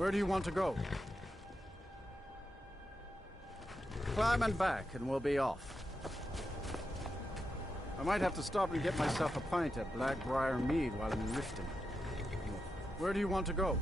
Where do you want to go? Climb and back, and we'll be off. I might have to stop and get myself a pint at Blackbriar Mead while I'm in Riften. Where do you want to go?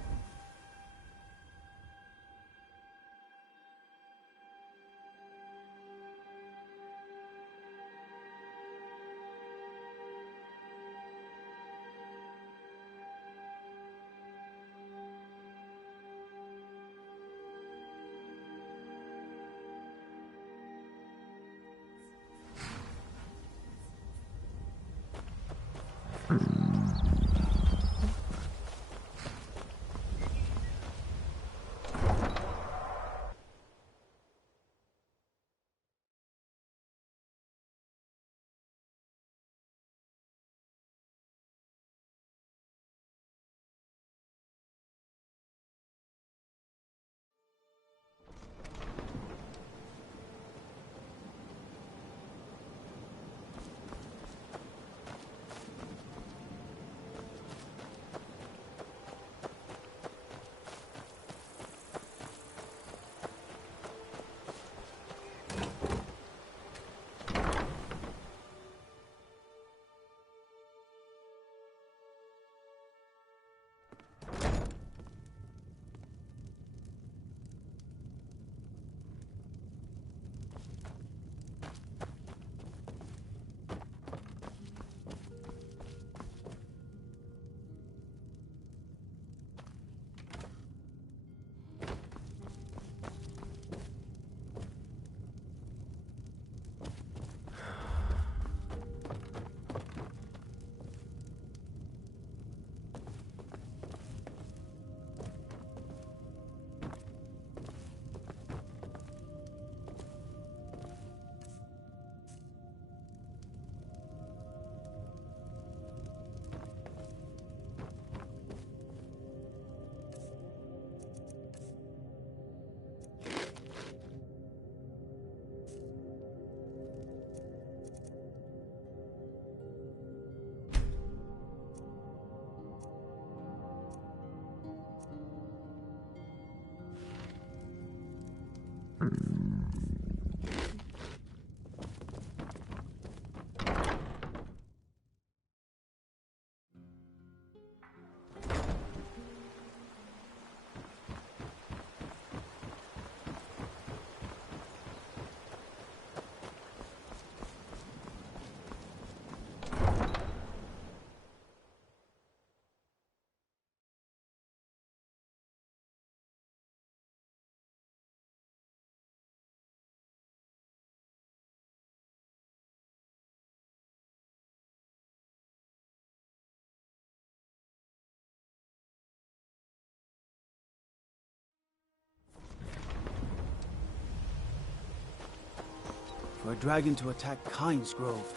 For a dragon to attack Kyne's Grove.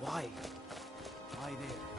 Why? Why there?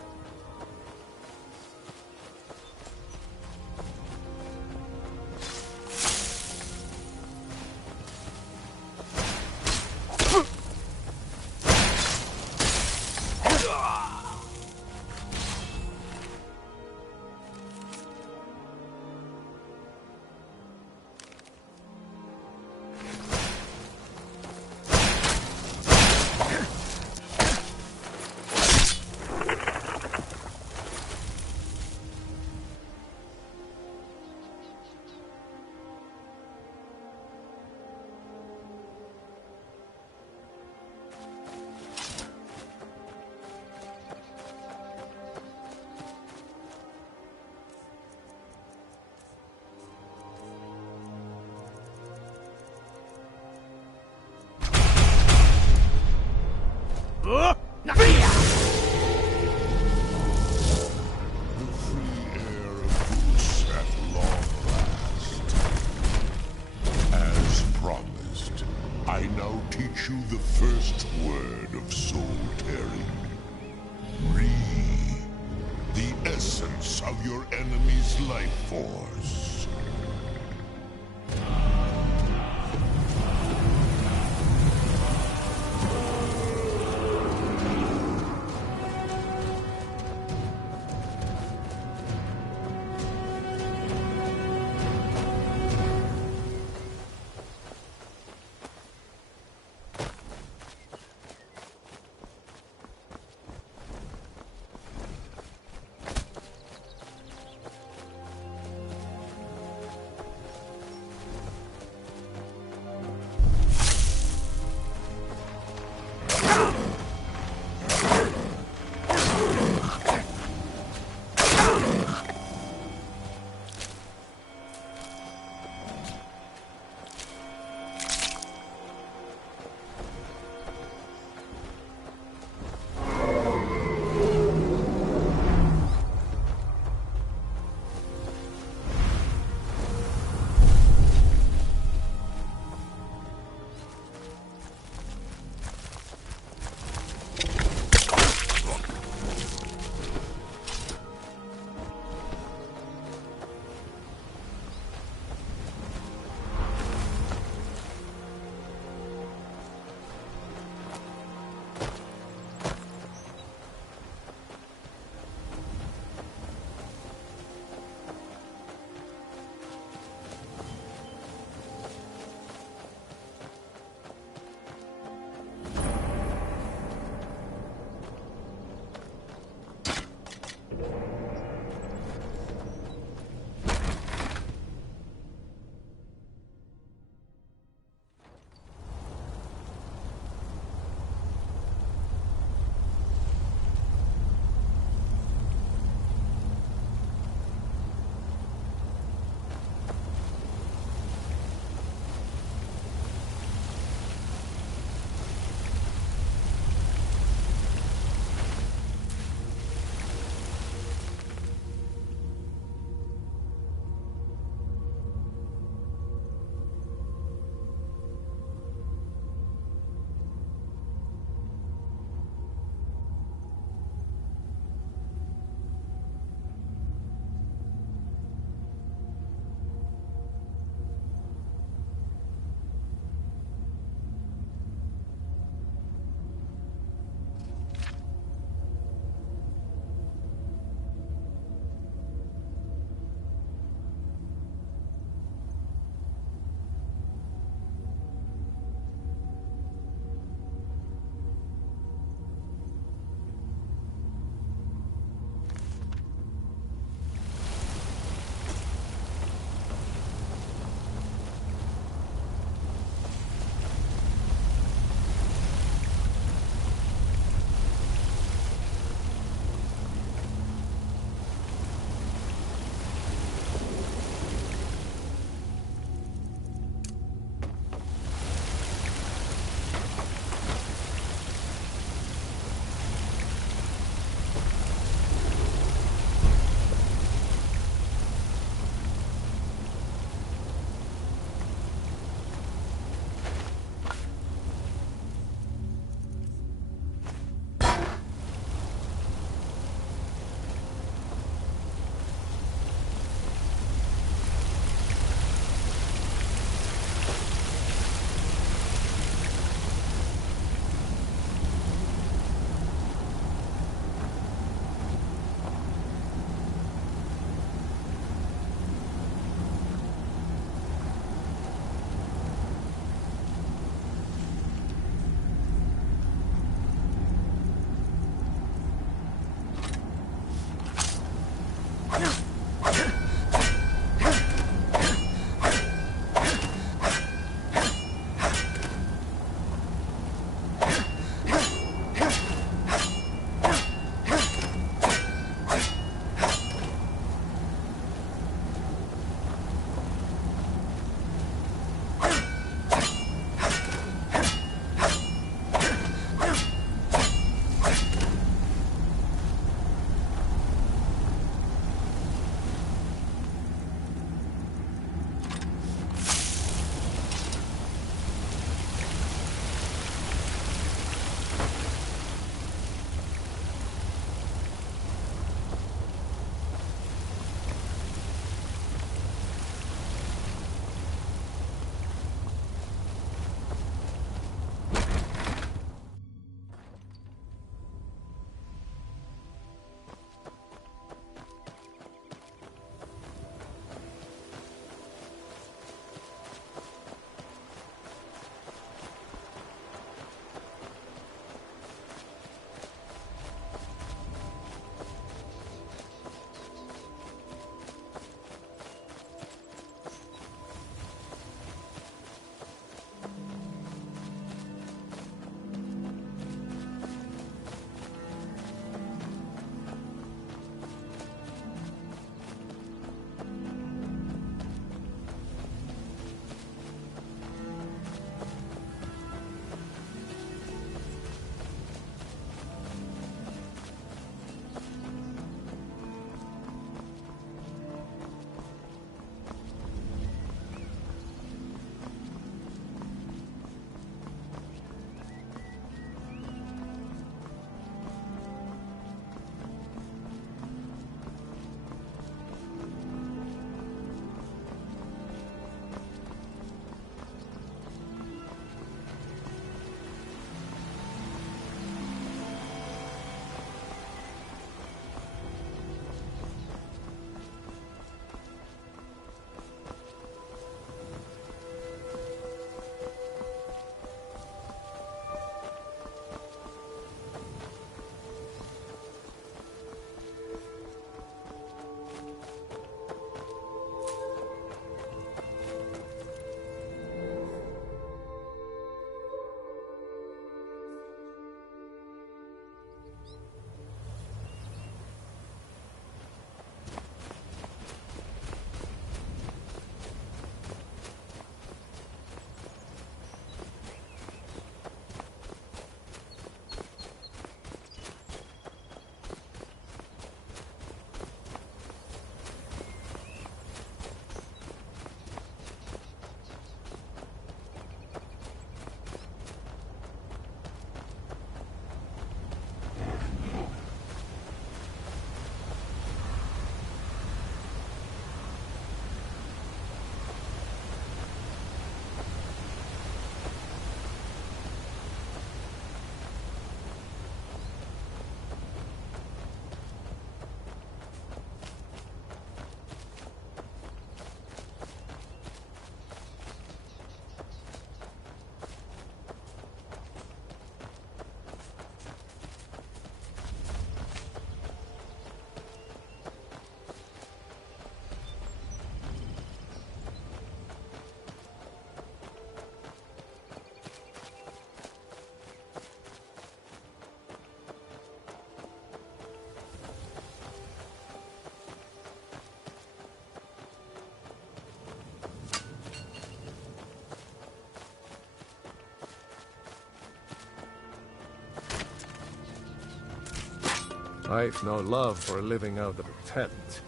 I've no love for living out of a tent,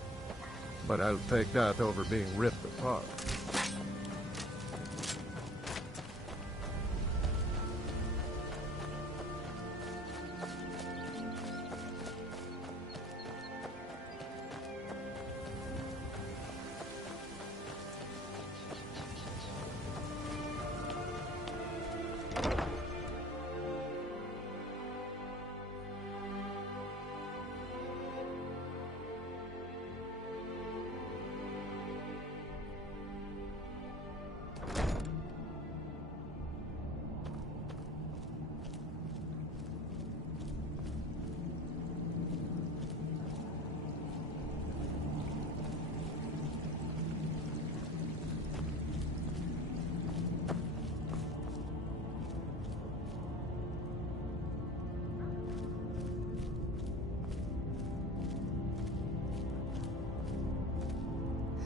but I'll take that over being ripped apart.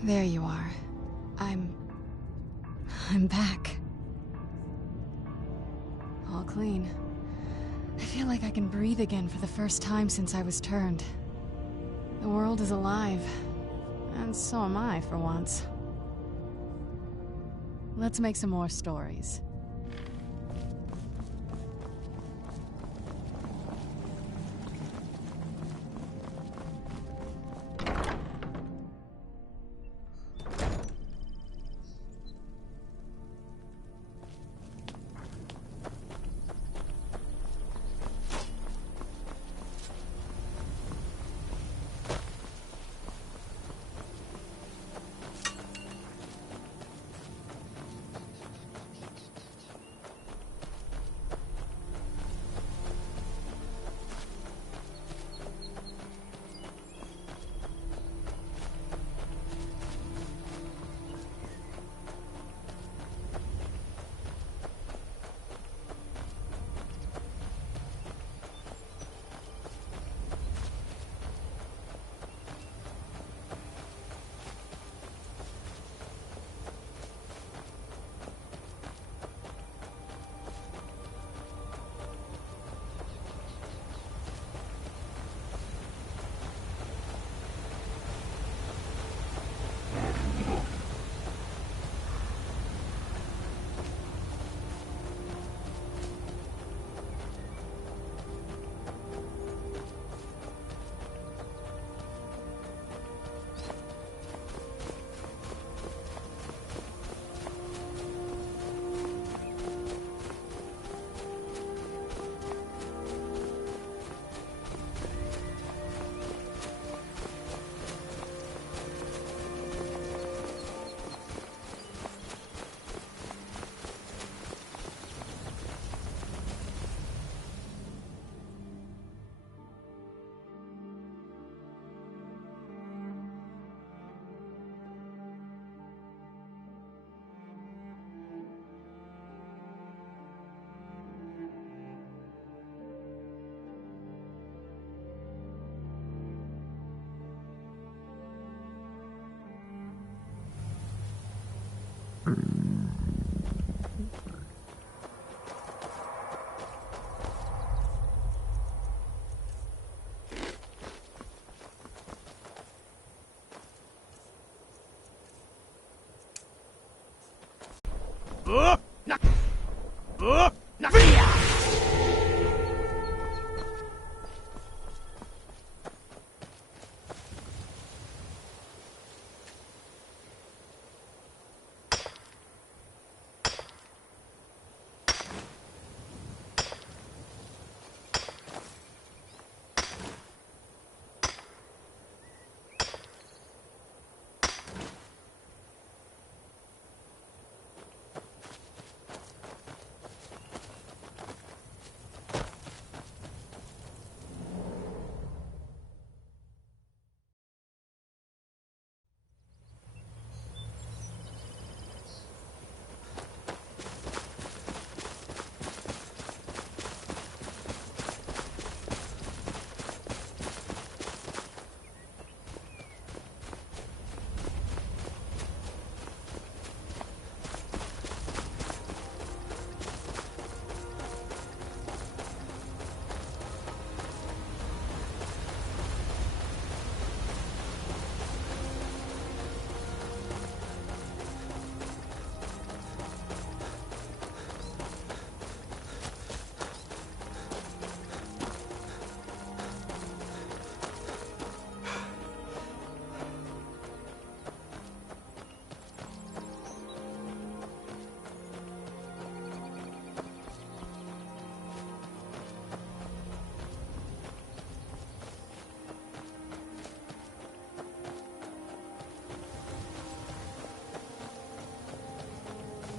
There you are. I'm back. All clean. I feel like I can breathe again for the first time since I was turned. The world is alive. And so am I, for once. Let's make some more stories.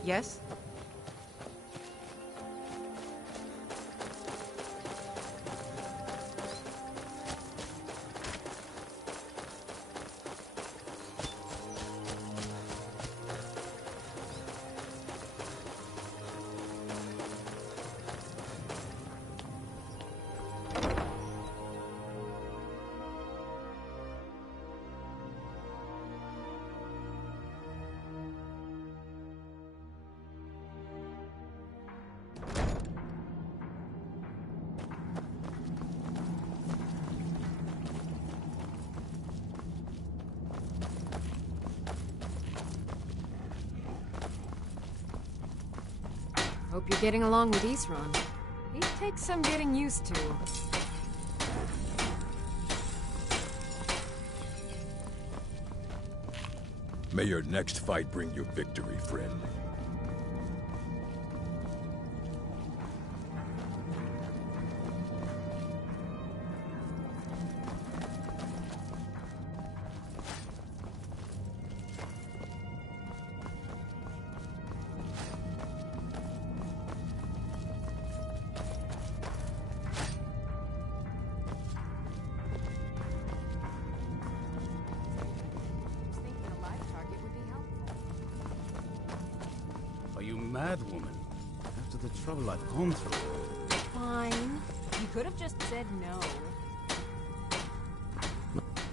Yes? Hope you're getting along with Isran. He takes some getting used to. May your next fight bring you victory, friend. Are you mad, woman? After the trouble I've gone through. Fine. You could have just said no.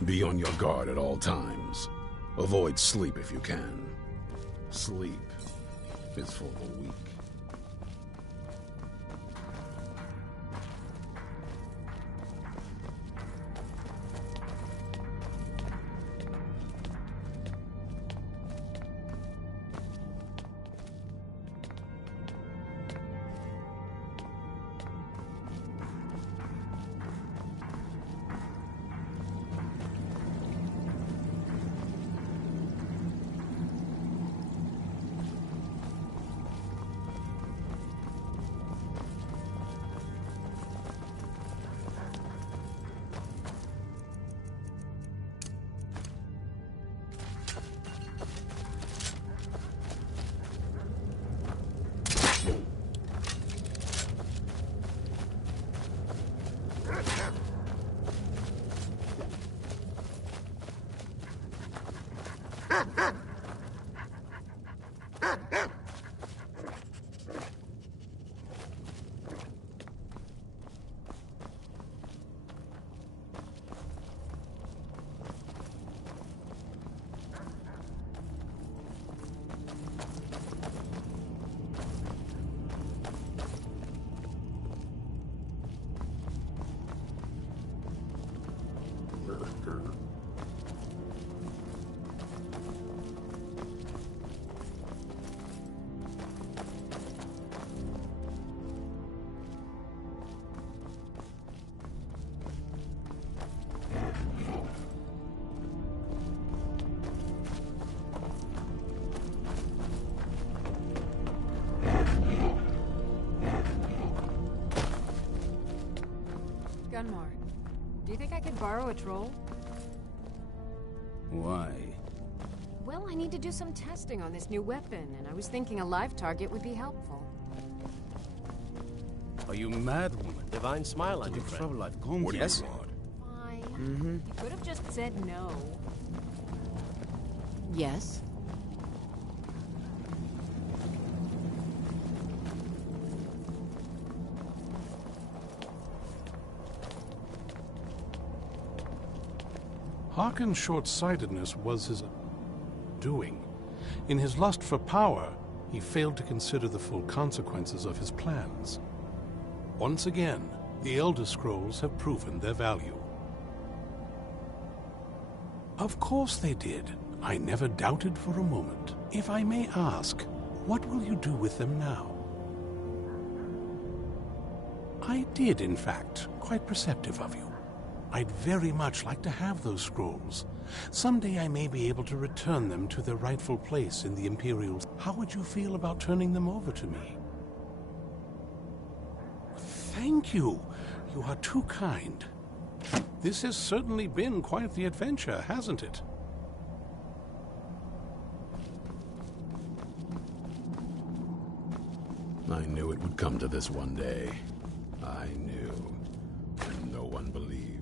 Be on your guard at all times. Avoid sleep if you can. Sleep is for the weak. Gunmar, do you think I could borrow a troll? Why? Well, I need to do some testing on this new weapon, and I was thinking a live target would be helpful. Are you mad, woman? Divine smile on The you, friend. trouble I've gone What through. do you want? Fine. You could have just said no. Yes? Harkin's short-sightedness was his doing. In his lust for power, he failed to consider the full consequences of his plans. Once again, the Elder Scrolls have proven their value. Of course they did. I never doubted for a moment. If I may ask, what will you do with them now? I did, in fact, quite perceptive of you. I'd very much like to have those scrolls. Someday I may be able to return them to their rightful place in the Imperials. How would you feel about turning them over to me? Thank you. You are too kind. This has certainly been quite the adventure, hasn't it? I knew it would come to this one day. I knew. And no one believed.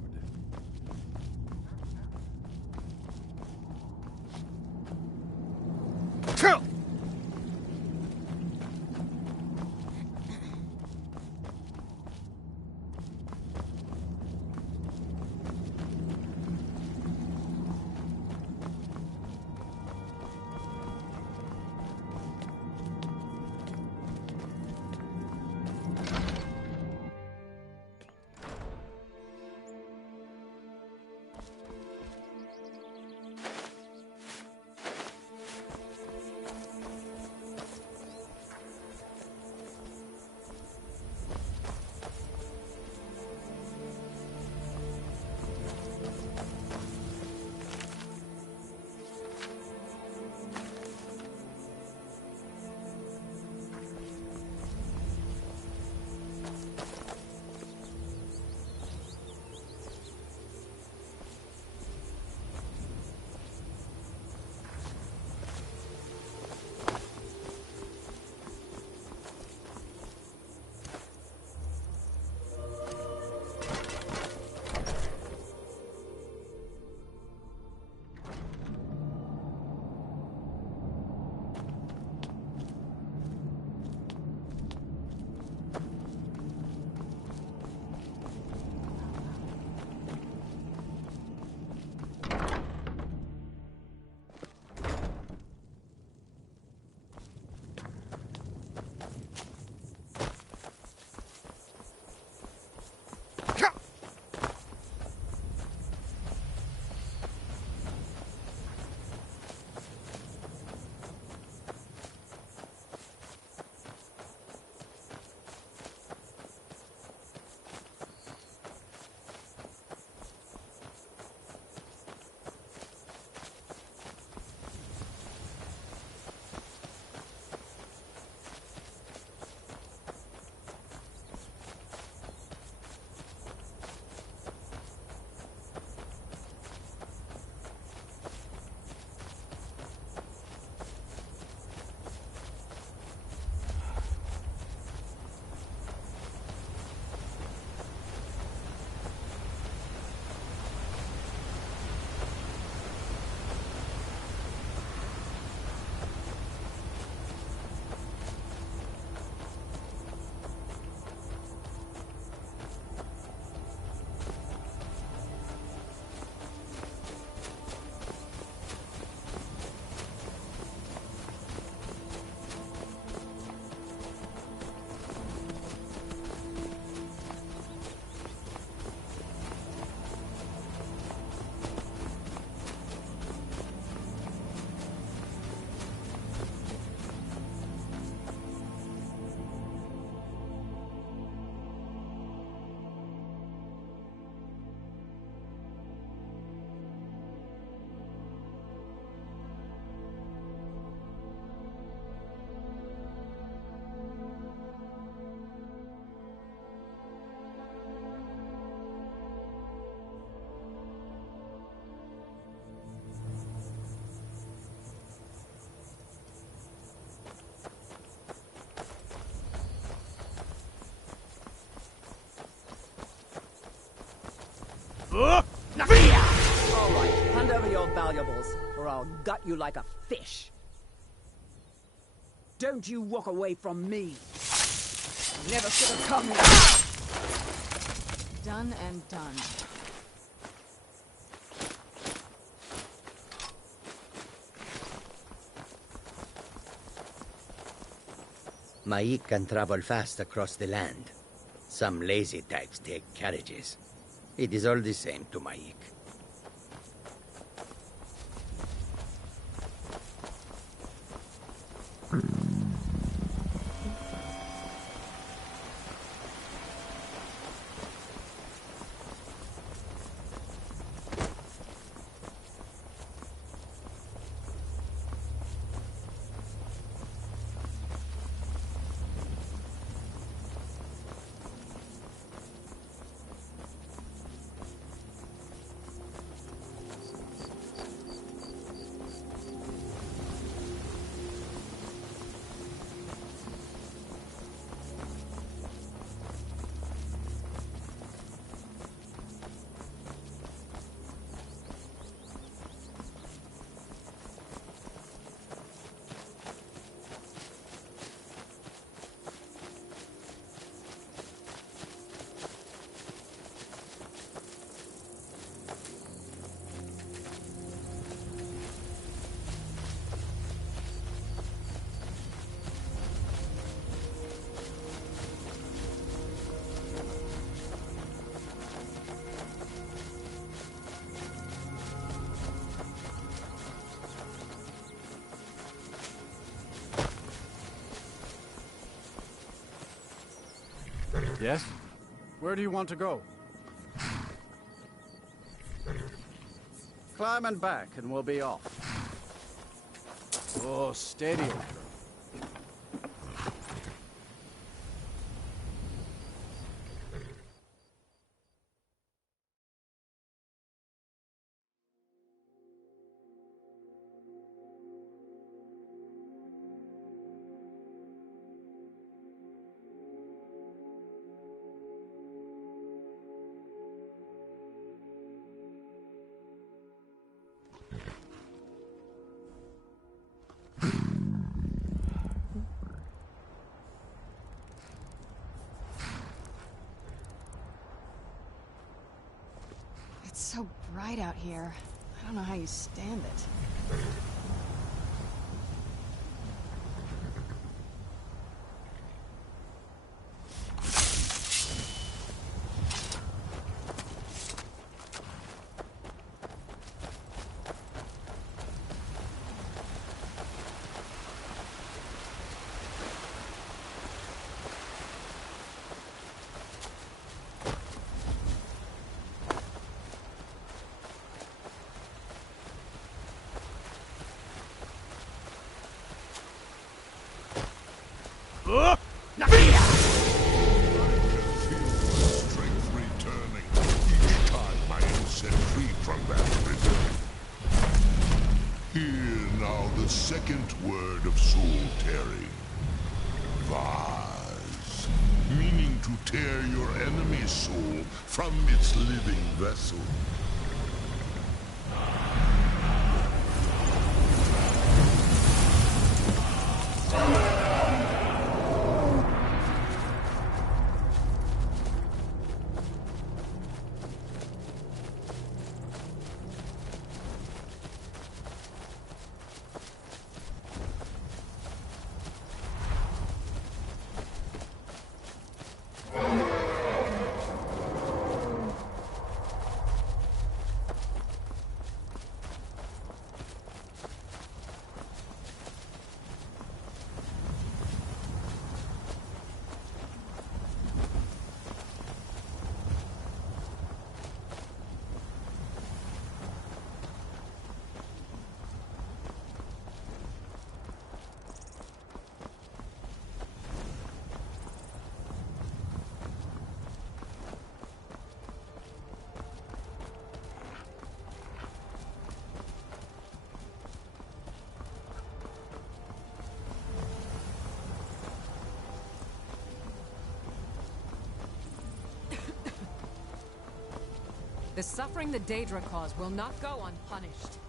All right, hand over your valuables, or I'll gut you like a fish. Don't you walk away from me. Never should have come here. Done and done. Maik can travel fast across the land. Some lazy types take carriages. It is all the same to Maik. Yes? Where do you want to go? Climb and back, and we'll be off. Oh, steady, old girl. It's so bright out here. I don't know how you stand it. Strength returning each time I am set free from that prison. Hear now the second word of soul tearing. Vase. Meaning to tear your enemy's soul from its living vessel. The suffering the Daedra cause will not go unpunished.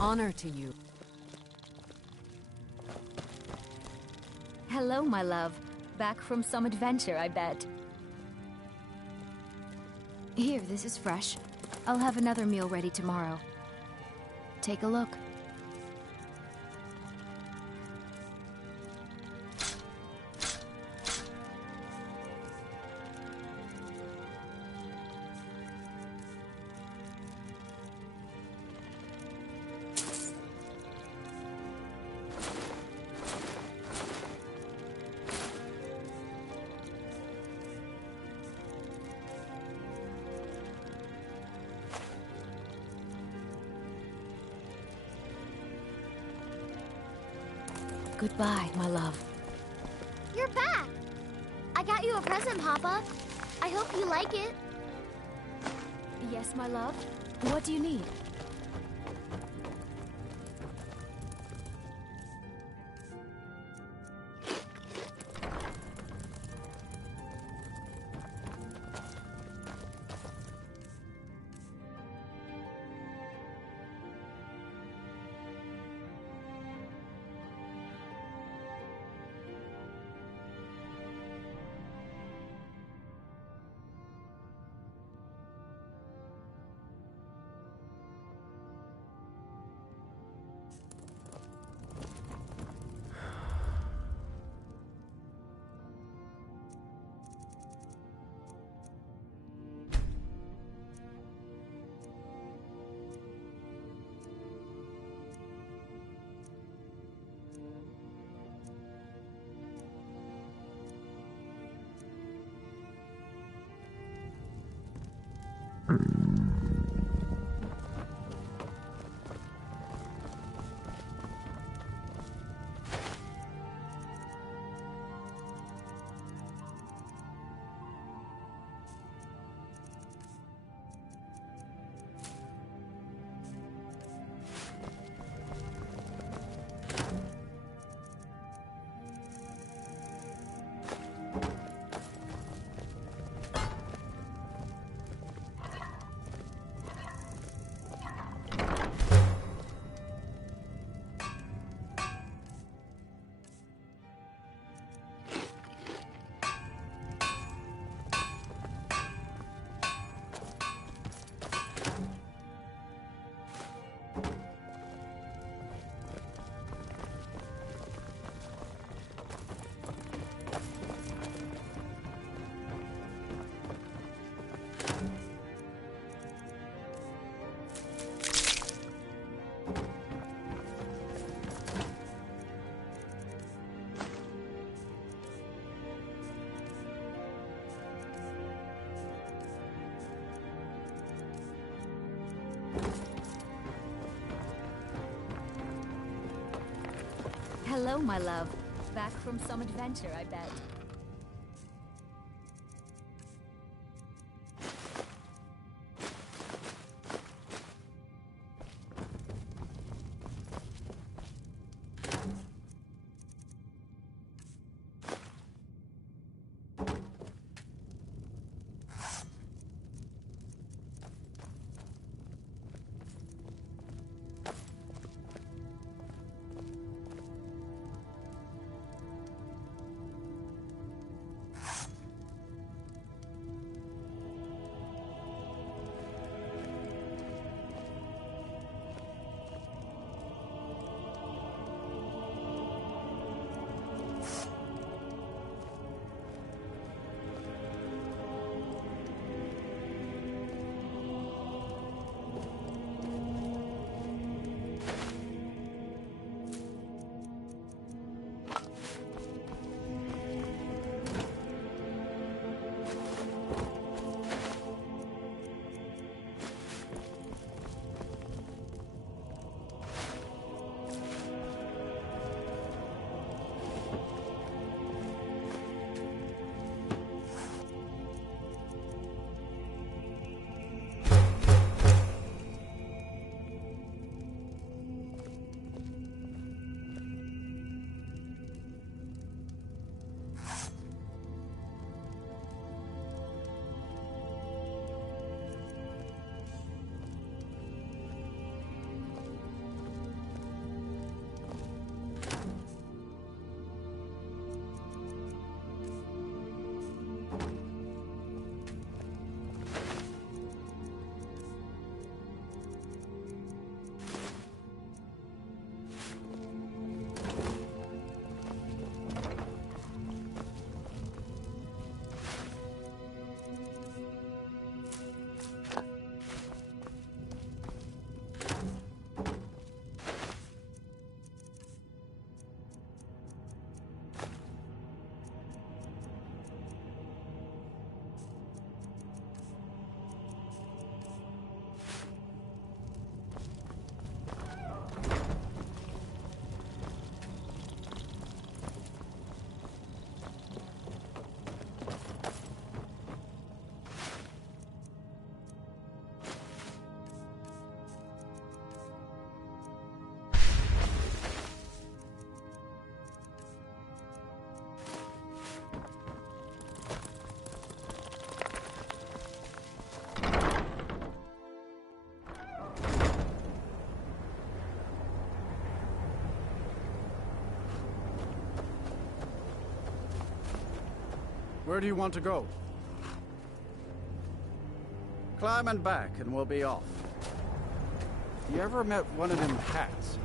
Honor to you. Hello, my love. Back from some adventure, I bet. Here, this is fresh. I'll have another meal ready tomorrow. Take a look. Goodbye, my love. You're back! I got you a present, Papa. I hope you like it. Yes, my love. What do you need? Hello, my love. Back from some adventure, I bet. Where do you want to go? Climb and back, and we'll be off. You ever met one of them hats?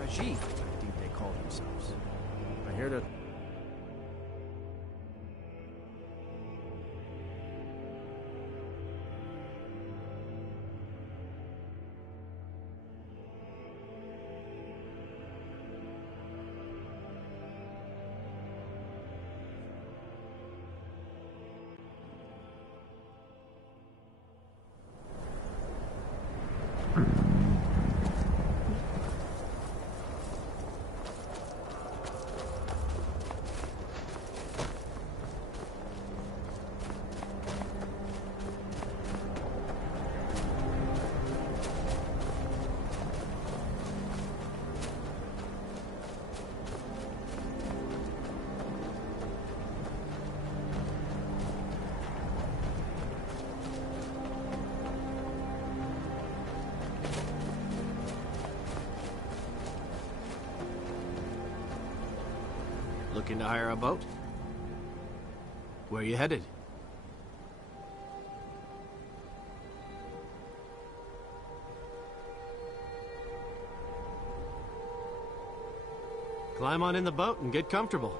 Khajiit, I think they call themselves. I hear that... Looking to hire a boat? Where are you headed? Climb on in the boat and get comfortable.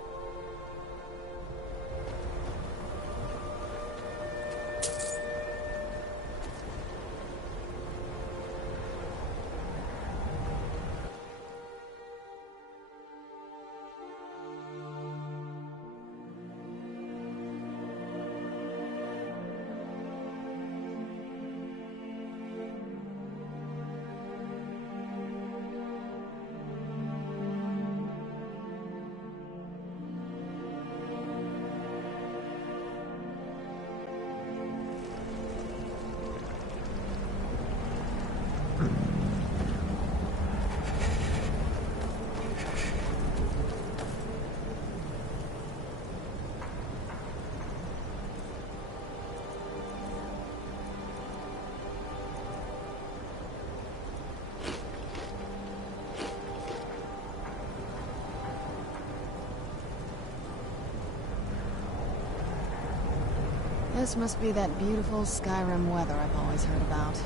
This must be that beautiful Skyrim weather I've always heard about.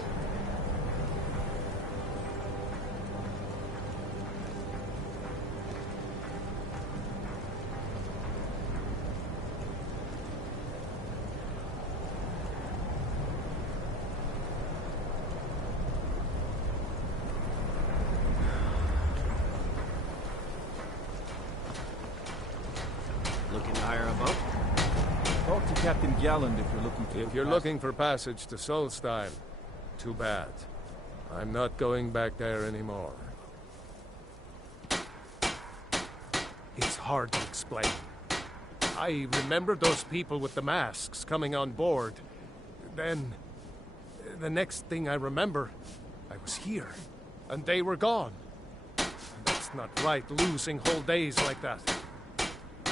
Looking to hire a boat? Talk to Captain Galland if you're looking to... If you're looking for passage to Solstein, too bad. I'm not going back there anymore. It's hard to explain. I remember those people with the masks coming on board. Then, the next thing I remember, I was here, and they were gone. That's not right, losing whole days like that.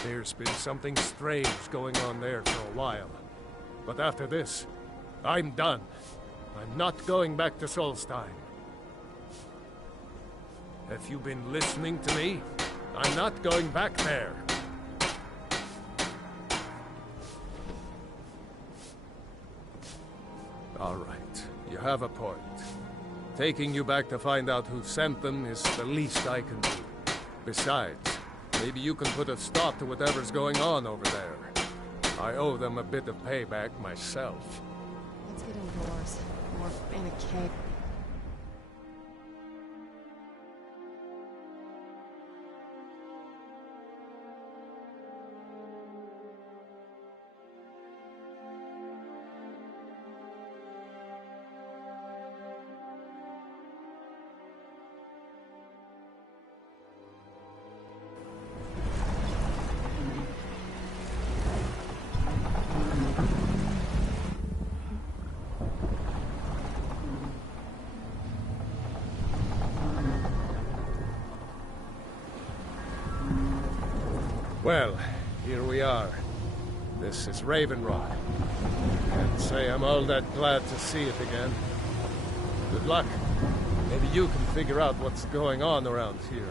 There's been something strange going on there for a while. But after this, I'm done. I'm not going back to Solstein. Have you been listening to me? I'm not going back there. All right, you have a point. Taking you back to find out who sent them is the least I can do. Besides, maybe you can put a stop to whatever's going on over there. I owe them a bit of payback myself. Let's get indoors. More in a cave. Well, here we are. This is Ravenrod. Can't say I'm all that glad to see it again. Good luck. Maybe you can figure out what's going on around here.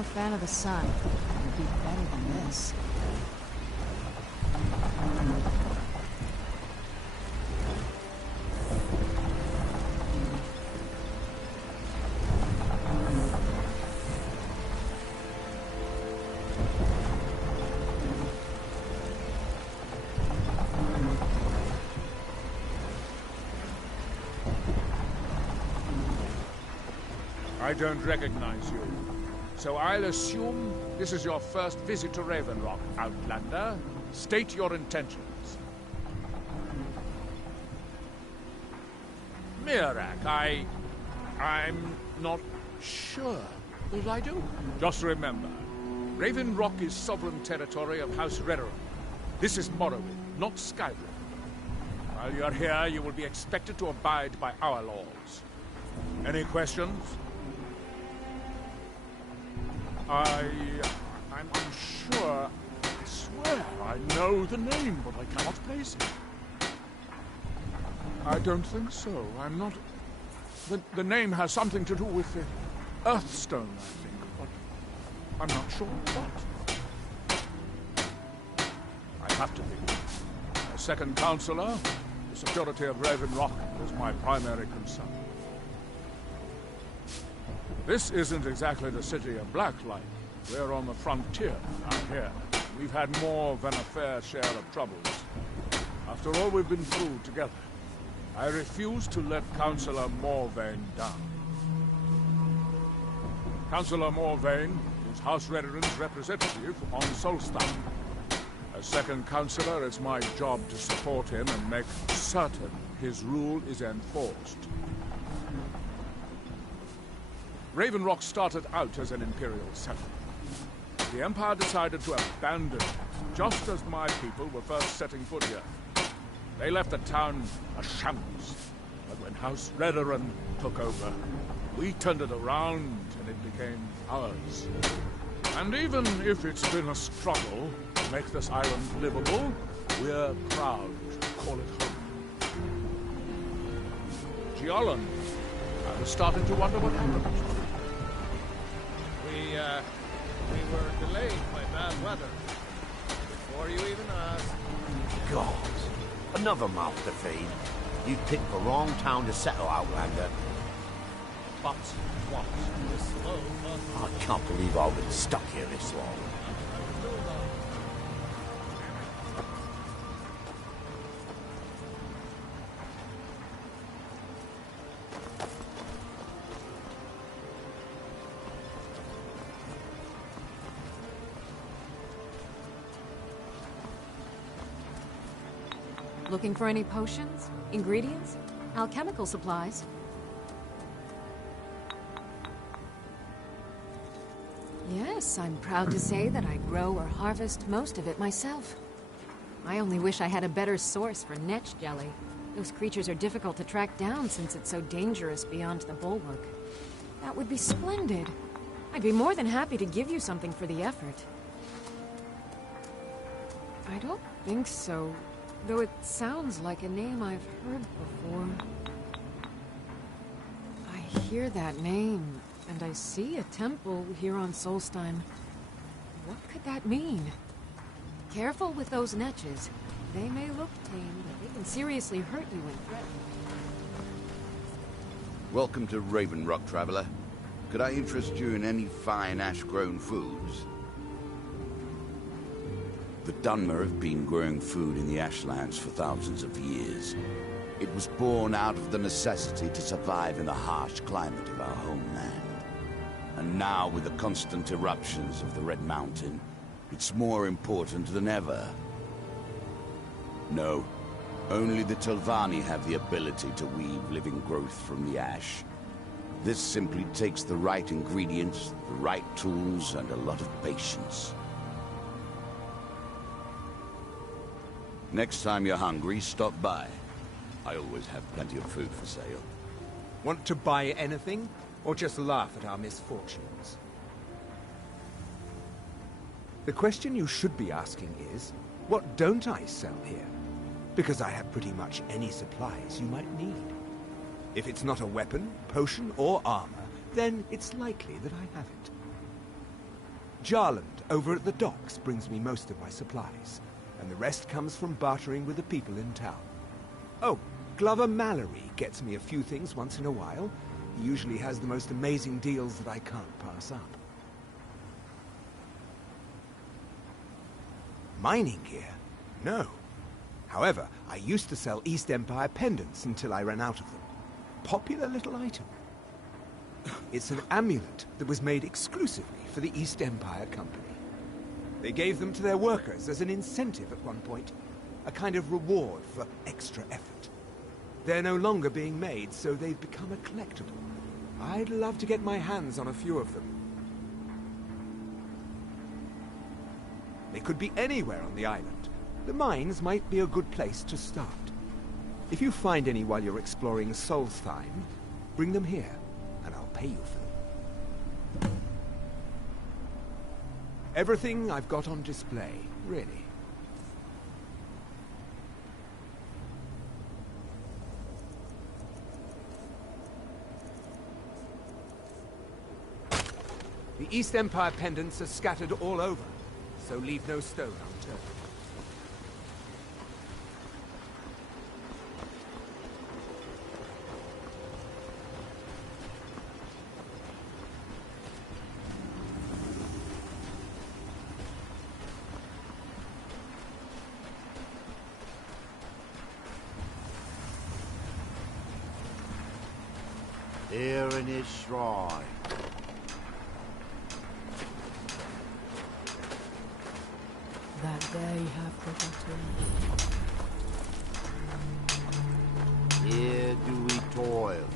no fan of the sun. It would be better than this. I don't recognize you. So I'll assume this is your first visit to Raven Rock, Outlander. State your intentions. Mirak, I'm not sure that I do. Just remember, Raven Rock is sovereign territory of House Redoran. This is Morrowind, not Skyrim. While you're here, you will be expected to abide by our laws. Any questions? I'm unsure. I swear I know the name, but I cannot place it. I don't think so. I'm not... The name has something to do with the Earthstone, I think, but I'm not sure what. I have to be. As second counselor, the security of Raven Rock is my primary concern. This isn't exactly the city of Blacklight. We're on the frontier out here. We've had more than a fair share of troubles. After all we've been through together, I refuse to let Councillor Morvain down. Councillor Morvain is House Redoran's representative on Solstheim. As second councillor, it's my job to support him and make certain his rule is enforced. Raven Rock started out as an Imperial settlement. The Empire decided to abandon it, just as my people were first setting foot here. They left the town a shambles, but when House Redoran took over, we turned it around and it became ours. And even if it's been a struggle to make this island livable, we're proud to call it home. Giallan, I was starting to wonder what happened. We were delayed by bad weather. Before you even asked. God, another mouth to feed. You picked the wrong town to settle, Outlander. But what? This slow bus. I can't believe I've been stuck here this long. Looking for any potions? Ingredients? Alchemical supplies? Yes, I'm proud to say that I grow or harvest most of it myself. I only wish I had a better source for netch jelly. Those creatures are difficult to track down since it's so dangerous beyond the bulwark. That would be splendid. I'd be more than happy to give you something for the effort. I don't think so. Though it sounds like a name I've heard before. I hear that name, and I see a temple here on Solstheim. What could that mean? Careful with those netches. They may look tame, but they can seriously hurt you when threatened. Welcome to Raven Rock, traveler. Could I interest you in any fine ash-grown foods? The Dunmer have been growing food in the Ashlands for thousands of years. It was born out of the necessity to survive in the harsh climate of our homeland. And now, with the constant eruptions of the Red Mountain, it's more important than ever. No, only the Telvanni have the ability to weave living growth from the ash. This simply takes the right ingredients, the right tools, and a lot of patience. Next time you're hungry, stop by. I always have plenty of food for sale. Want to buy anything, or just laugh at our misfortunes? The question you should be asking is, what don't I sell here? Because I have pretty much any supplies you might need. If it's not a weapon, potion, or armor, then it's likely that I have it. Jarland, over at the docks, brings me most of my supplies, and the rest comes from bartering with the people in town. Oh, Glover Mallory gets me a few things once in a while. He usually has the most amazing deals that I can't pass up. Mining gear? No. However, I used to sell East Empire pendants until I ran out of them. Popular little item. It's an amulet that was made exclusively for the East Empire Company. They gave them to their workers as an incentive at one point, a kind of reward for extra effort. They're no longer being made, so they've become a collectible. I'd love to get my hands on a few of them. They could be anywhere on the island. The mines might be a good place to start. If you find any while you're exploring Solstheim, bring them here, and I'll pay you for them. Everything I've got on display, really. The East Empire pendants are scattered all over, so leave no stone unturned. Here in his shrine. That they have forgotten. Here do we toil,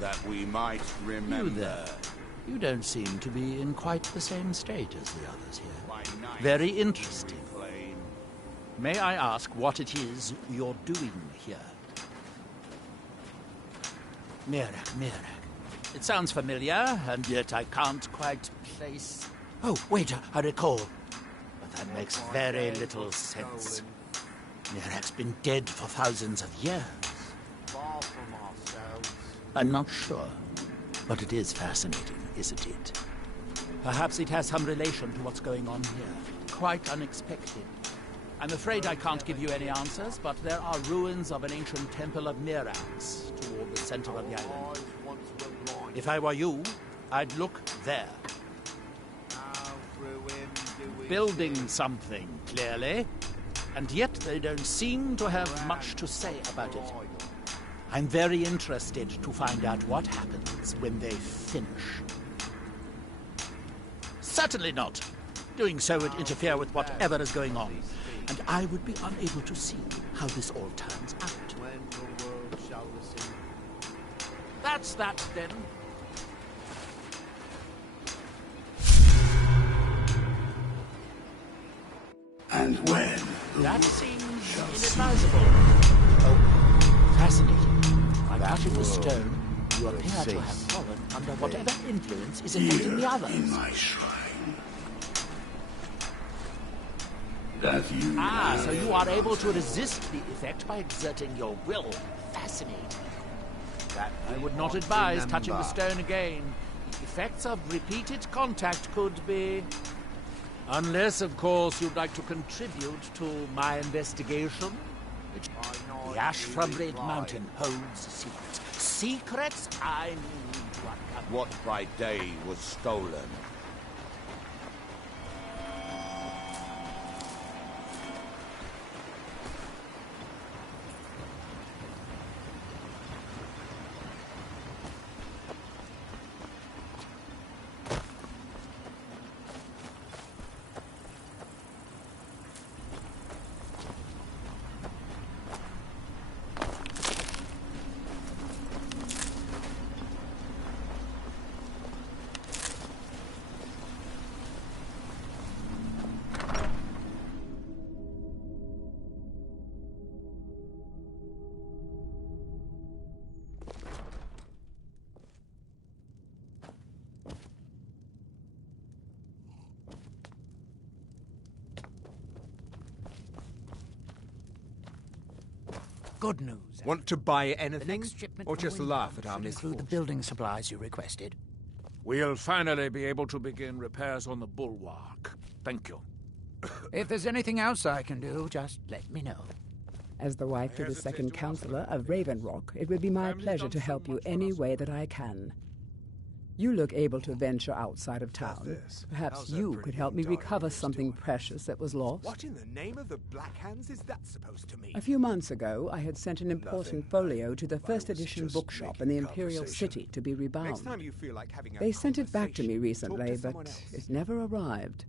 that we might remember. You there. You don't seem to be in quite the same state as the others here. Very interesting. May I ask what it is you're doing here? Mirak. It sounds familiar, and yet I can't quite place... Oh, wait, I recall. But that makes very little sense. Mirak's been dead for thousands of years. Far from ourselves. I'm not sure, but it is fascinating, isn't it? Perhaps it has some relation to what's going on here. Quite unexpected. I'm afraid I can't give you any answers, but there are ruins of an ancient temple of Mirax toward the center of the island. If I were you, I'd look there. Building something, clearly. And yet they don't seem to have much to say about it. I'm very interested to find out what happens when they finish. Certainly not. Doing so would interfere with whatever is going on. And I would be unable to see how this all turns out. When the world shall listen. That's that, then. And when? That seems inadvisable. Oh, fascinating. By touching the stone, you appear to have fallen under whatever influence is affecting the others. In my shrine. That you so you are able to resist the effect by exerting your will. Fascinating. That I would not advise touching the stone again. The effects of repeated contact could be... Unless, of course, you'd like to contribute to my investigation. The ash from Red Mountain holds secrets. Secrets I need to uncover. What by day was stolen? Good news. Want to buy anything? The next shipment Or just will laugh at inbound our should include the misfortune? building supplies you requested. We'll finally be able to begin repairs on the bulwark. Thank you. If there's anything else I can do, just let me know. As the wife to the second counselor of Raven Rock, it would be my pleasure to help you any way that I can. You look able to venture outside of town. Perhaps you could help me recover something precious that was lost. What in the name of the Black Hands is that supposed to mean? A few months ago, I had sent an important folio to the first edition bookshop in the Imperial City to be rebound. Next time you feel like having a They sent it back to me recently, but someone else. it never arrived.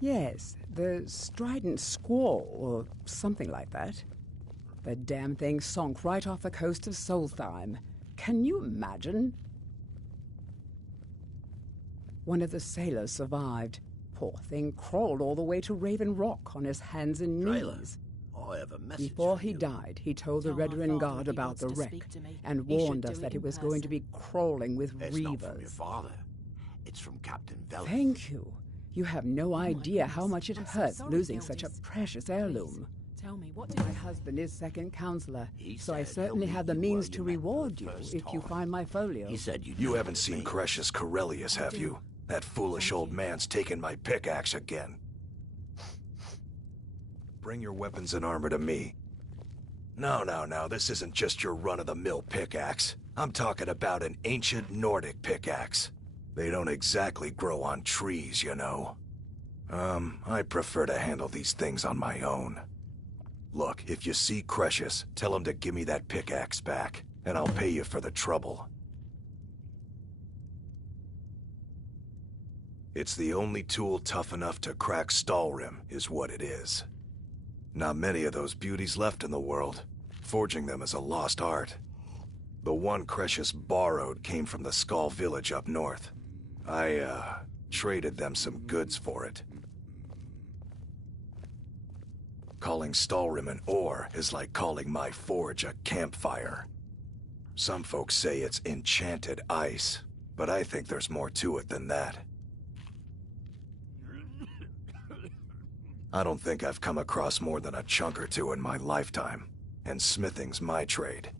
Yes, the Strident Squall, or something like that. The damn thing sunk right off the coast of Solstheim. Can you imagine? One of the sailors survived. Poor thing crawled all the way to Raven Rock on his hands and knees. I have a message Before for he you. died, he told the Redoran Guard about the wreck and warned us that it was going to be crawling with It's not from your reavers. father. It's from Captain Velvet. Thank you. You have no idea how much it hurts losing such a precious heirloom. Tell me, what My husband is second counselor, so I said certainly he'll have the meet you means where to you met reward for you the first if you time. find my folio. He said You haven't seen Crucius Corellius, have you? That foolish old man's taken my pickaxe again. Bring your weapons and armor to me. No, this isn't just your run-of-the-mill pickaxe. I'm talking about an ancient Nordic pickaxe. They don't exactly grow on trees, you know. I prefer to handle these things on my own. Look, if you see Crucius, tell him to give me that pickaxe back, and I'll pay you for the trouble. It's the only tool tough enough to crack Stalrim, is what it is. Not many of those beauties left in the world. Forging them is a lost art. The one Crucius borrowed came from the Skull village up north. I, traded them some goods for it. Calling Stalrim an ore is like calling my forge a campfire. Some folks say it's enchanted ice, but I think there's more to it than that. I don't think I've come across more than a chunk or two in my lifetime, and smithing's my trade.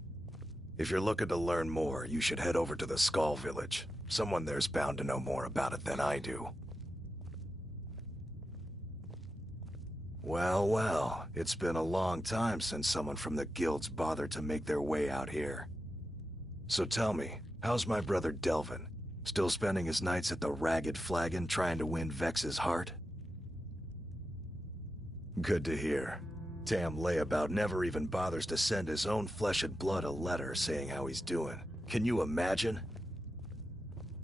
If you're looking to learn more, you should head over to the Skull village. Someone there's bound to know more about it than I do. Well, it's been a long time since someone from the guilds bothered to make their way out here. So tell me, how's my brother Delvin? Still spending his nights at the Ragged Flagon trying to win Vex's heart? Good to hear. Tam Layabout never even bothers to send his own flesh and blood a letter saying how he's doing. Can you imagine?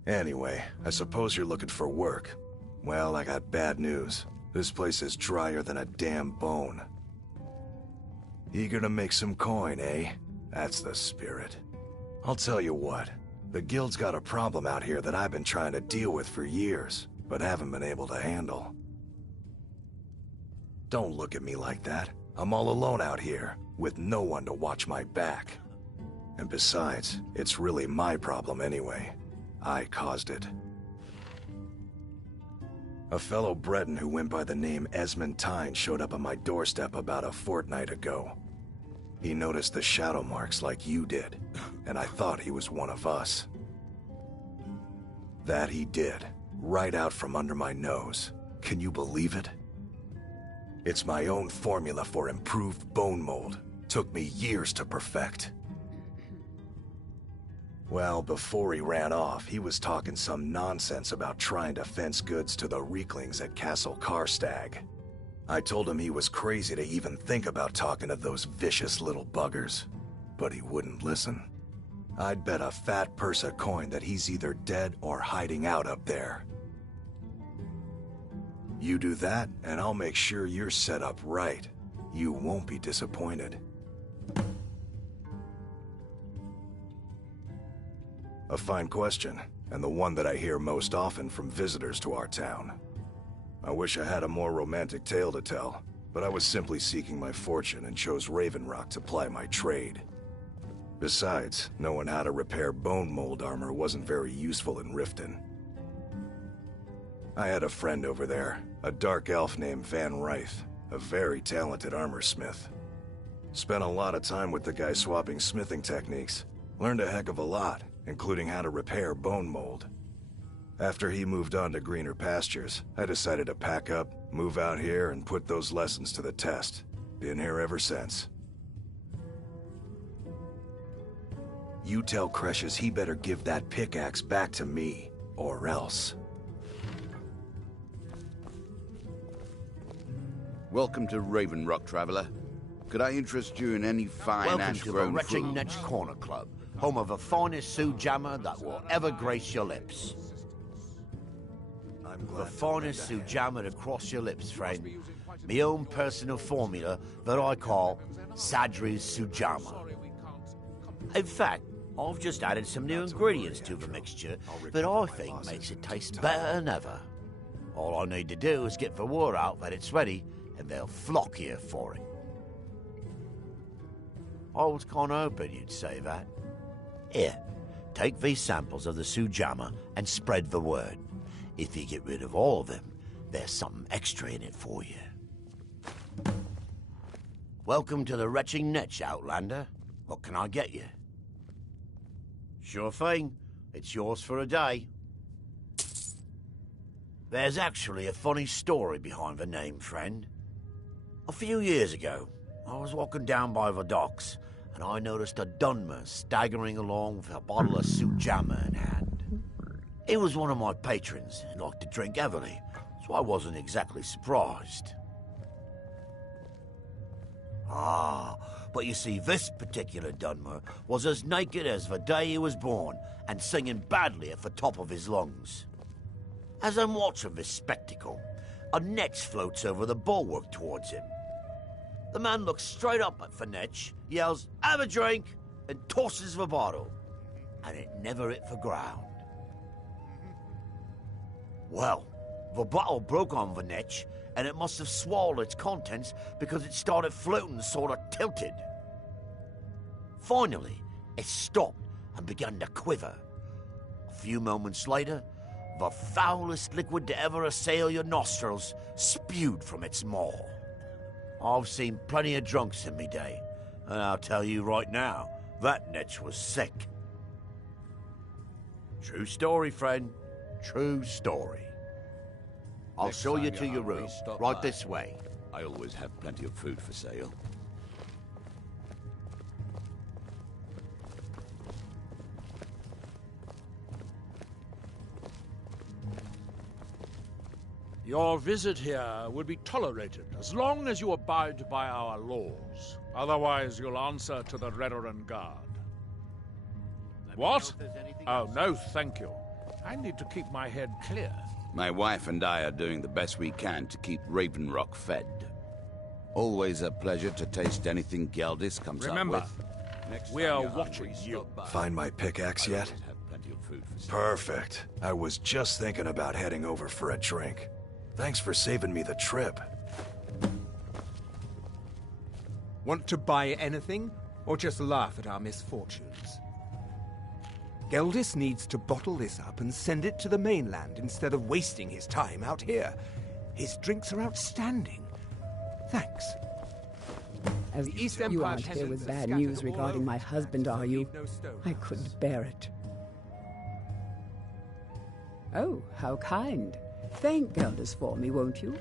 Anyway, I suppose you're looking for work. Well, I got bad news. This place is drier than a damn bone. Eager to make some coin, eh? That's the spirit. I'll tell you what. The guild's got a problem out here that I've been trying to deal with for years, but haven't been able to handle. Don't look at me like that. I'm all alone out here, with no one to watch my back. And besides, it's really my problem anyway. I caused it. A fellow Breton who went by the name Esmond Tyne showed up on my doorstep about a fortnight ago. He noticed the shadow marks like you did, and I thought he was one of us. That he did, right out from under my nose. Can you believe it? It's my own formula for improved bone mold. Took me years to perfect. Well, before he ran off, he was talking some nonsense about trying to fence goods to the Reeklings at Castle Karstag. I told him he was crazy to even think about talking to those vicious little buggers, but he wouldn't listen. I'd bet a fat purse of coin that he's either dead or hiding out up there. You do that, and I'll make sure you're set up right. You won't be disappointed. A fine question, and the one that I hear most often from visitors to our town. I wish I had a more romantic tale to tell, but I was simply seeking my fortune and chose Raven Rock to ply my trade. Besides, knowing how to repair bone mold armor wasn't very useful in Riften. I had a friend over there, a dark elf named Van Ryth, a very talented armor smith. Spent a lot of time with the guy swapping smithing techniques. Learned a heck of a lot, including how to repair bone mold. After he moved on to greener pastures, I decided to pack up, move out here, and put those lessons to the test. Been here ever since. You tell Cresius he better give that pickaxe back to me, or else. Welcome to Raven Rock, traveler. Could I interest you in any fine Welcome to the ash-grown Retching fruit? Netch Corner Club, home of the finest Sujammer that will ever grace your lips. The finest Sujammer to cross your lips, friend. My own personal formula that I call Sadri's Sujammer. In fact, I've just added some new ingredients to the mixture that I think makes it taste better than ever. All I need to do is get the word out that it's ready, and they'll flock here for it. I was kind of hoping you'd say that. Here, take these samples of the Sujammer and spread the word. If you get rid of all of them, there's something extra in it for you. Welcome to the Retching Netch, Outlander. What can I get you? Sure thing. It's yours for a day. There's actually a funny story behind the name, friend. A few years ago, I was walking down by the docks, and I noticed a Dunmer staggering along with a bottle of Sujammer in hand. He was one of my patrons and liked to drink heavily, so I wasn't exactly surprised. But you see, this particular Dunmer was as naked as the day he was born and singing badly at the top of his lungs. As I'm watching this spectacle, a netch floats over the bulwark towards him. The man looks straight up at the netch, yells, "Have a drink," and tosses the bottle. And it never hit the ground. Well, the bottle broke on the netch, and it must have swallowed its contents because it started floating sort of tilted. Finally, it stopped and began to quiver. A few moments later, the foulest liquid to ever assail your nostrils spewed from its maw. I've seen plenty of drunks in me day, and I'll tell you right now, that netch was sick. True story, friend. True story. I'll show you to your room, right this way. I always have plenty of food for sale. Your visit here will be tolerated as long as you abide by our laws. Otherwise, you'll answer to the Redoran Guard. What? Oh, no, thank you. I need to keep my head clear. My wife and I are doing the best we can to keep Raven Rock fed. Always a pleasure to taste anything Geldis comes Remember, up with. we are watching you. Find my pickaxe yet? Perfect. I was just thinking about heading over for a drink. Thanks for saving me the trip. Want to buy anything, or just laugh at our misfortunes? Geldis needs to bottle this up and send it to the mainland instead of wasting his time out here. His drinks are outstanding. Thanks. As you aren't here with bad news regarding my husband, are you? I couldn't bear it. Oh, how kind. Thank Geldis for me, won't you?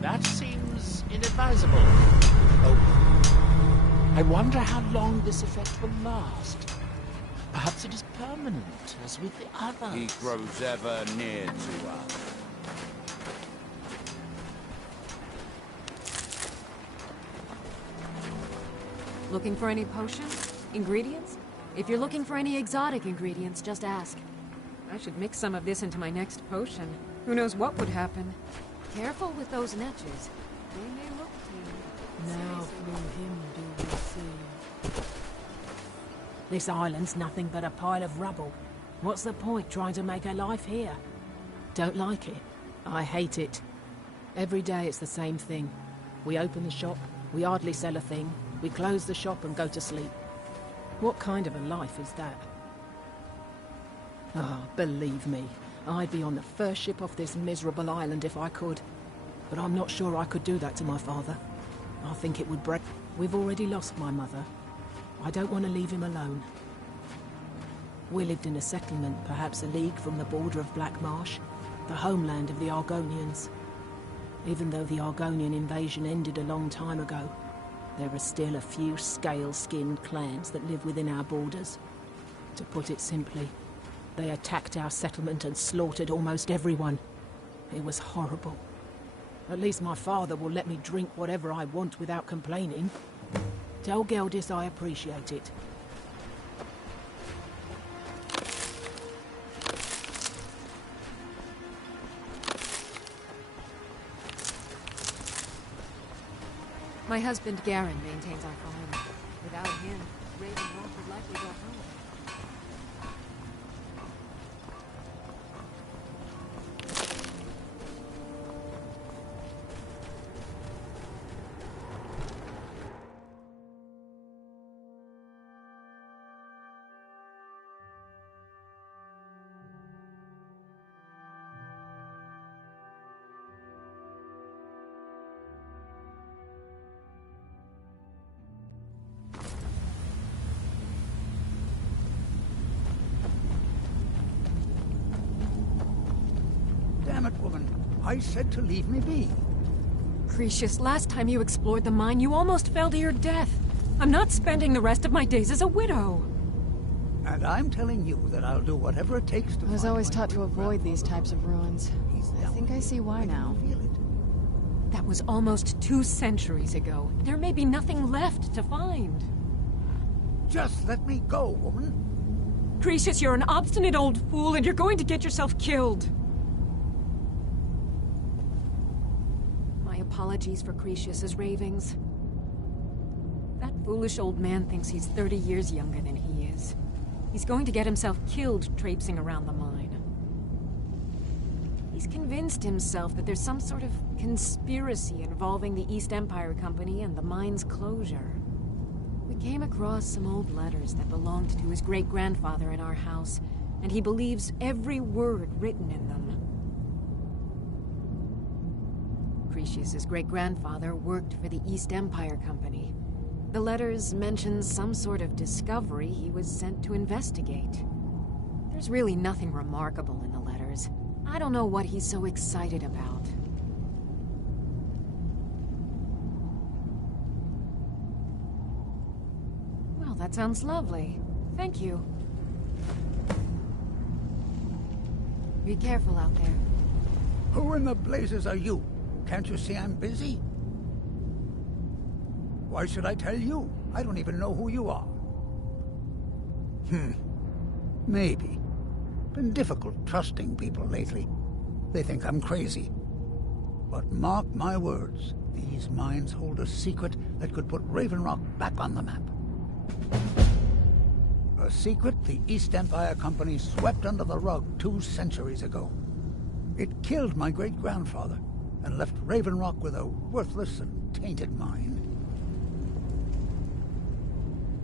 That seems inadvisable. Oh. I wonder how long this effect will last. Perhaps it is permanent, as with the others. He grows ever near to us. Looking for any potions? Ingredients? If you're looking for any exotic ingredients, just ask. I should mix some of this into my next potion. Who knows what would happen? Careful with those netches. They may look to you. Now through him do we see. This island's nothing but a pile of rubble. What's the point trying to make a life here? Don't like it? I hate it. Every day it's the same thing. We open the shop, we hardly sell a thing, we close the shop and go to sleep. What kind of a life is that? Oh, believe me, I'd be on the first ship off this miserable island if I could. But I'm not sure I could do that to my father. I think it would break... We've already lost my mother. I don't want to leave him alone. We lived in a settlement, perhaps a league from the border of Black Marsh, the homeland of the Argonians. Even though the Argonian invasion ended a long time ago, there are still a few scale-skinned clans that live within our borders. To put it simply, they attacked our settlement and slaughtered almost everyone. It was horrible. At least my father will let me drink whatever I want without complaining. Tell Geldis I appreciate it. My husband Garen maintains our farm. Without him, Raven Rock would likely go home. Damn it, woman. I said to leave me be. Cretius, last time you explored the mine, you almost fell to your death. I'm not spending the rest of my days as a widow. And I'm telling you that I'll do whatever it takes to I was always taught to avoid these types of ruins. I think I see why now. That was almost 2 centuries ago. There may be nothing left to find. Just let me go, woman. Cretius, you're an obstinate old fool, and you're going to get yourself killed. My apologies for Cretius's ravings. That foolish old man thinks he's 30 years younger than he is. He's going to get himself killed traipsing around the mine. He's convinced himself that there's some sort of conspiracy involving the East Empire Company and the mine's closure. We came across some old letters that belonged to his great-grandfather in our house, and he believes every word written in them. Cretius's great-grandfather worked for the East Empire Company. The letters mention some sort of discovery he was sent to investigate. There's really nothing remarkable in the letters. I don't know what he's so excited about. Well, that sounds lovely. Thank you. Be careful out there. Who in the blazes are you? Can't you see I'm busy? Why should I tell you? I don't even know who you are. Maybe. Been difficult trusting people lately. They think I'm crazy. But mark my words, these mines hold a secret that could put Raven Rock back on the map. A secret the East Empire Company swept under the rug 2 centuries ago. It killed my great-grandfather and left Raven Rock with a worthless and tainted mine.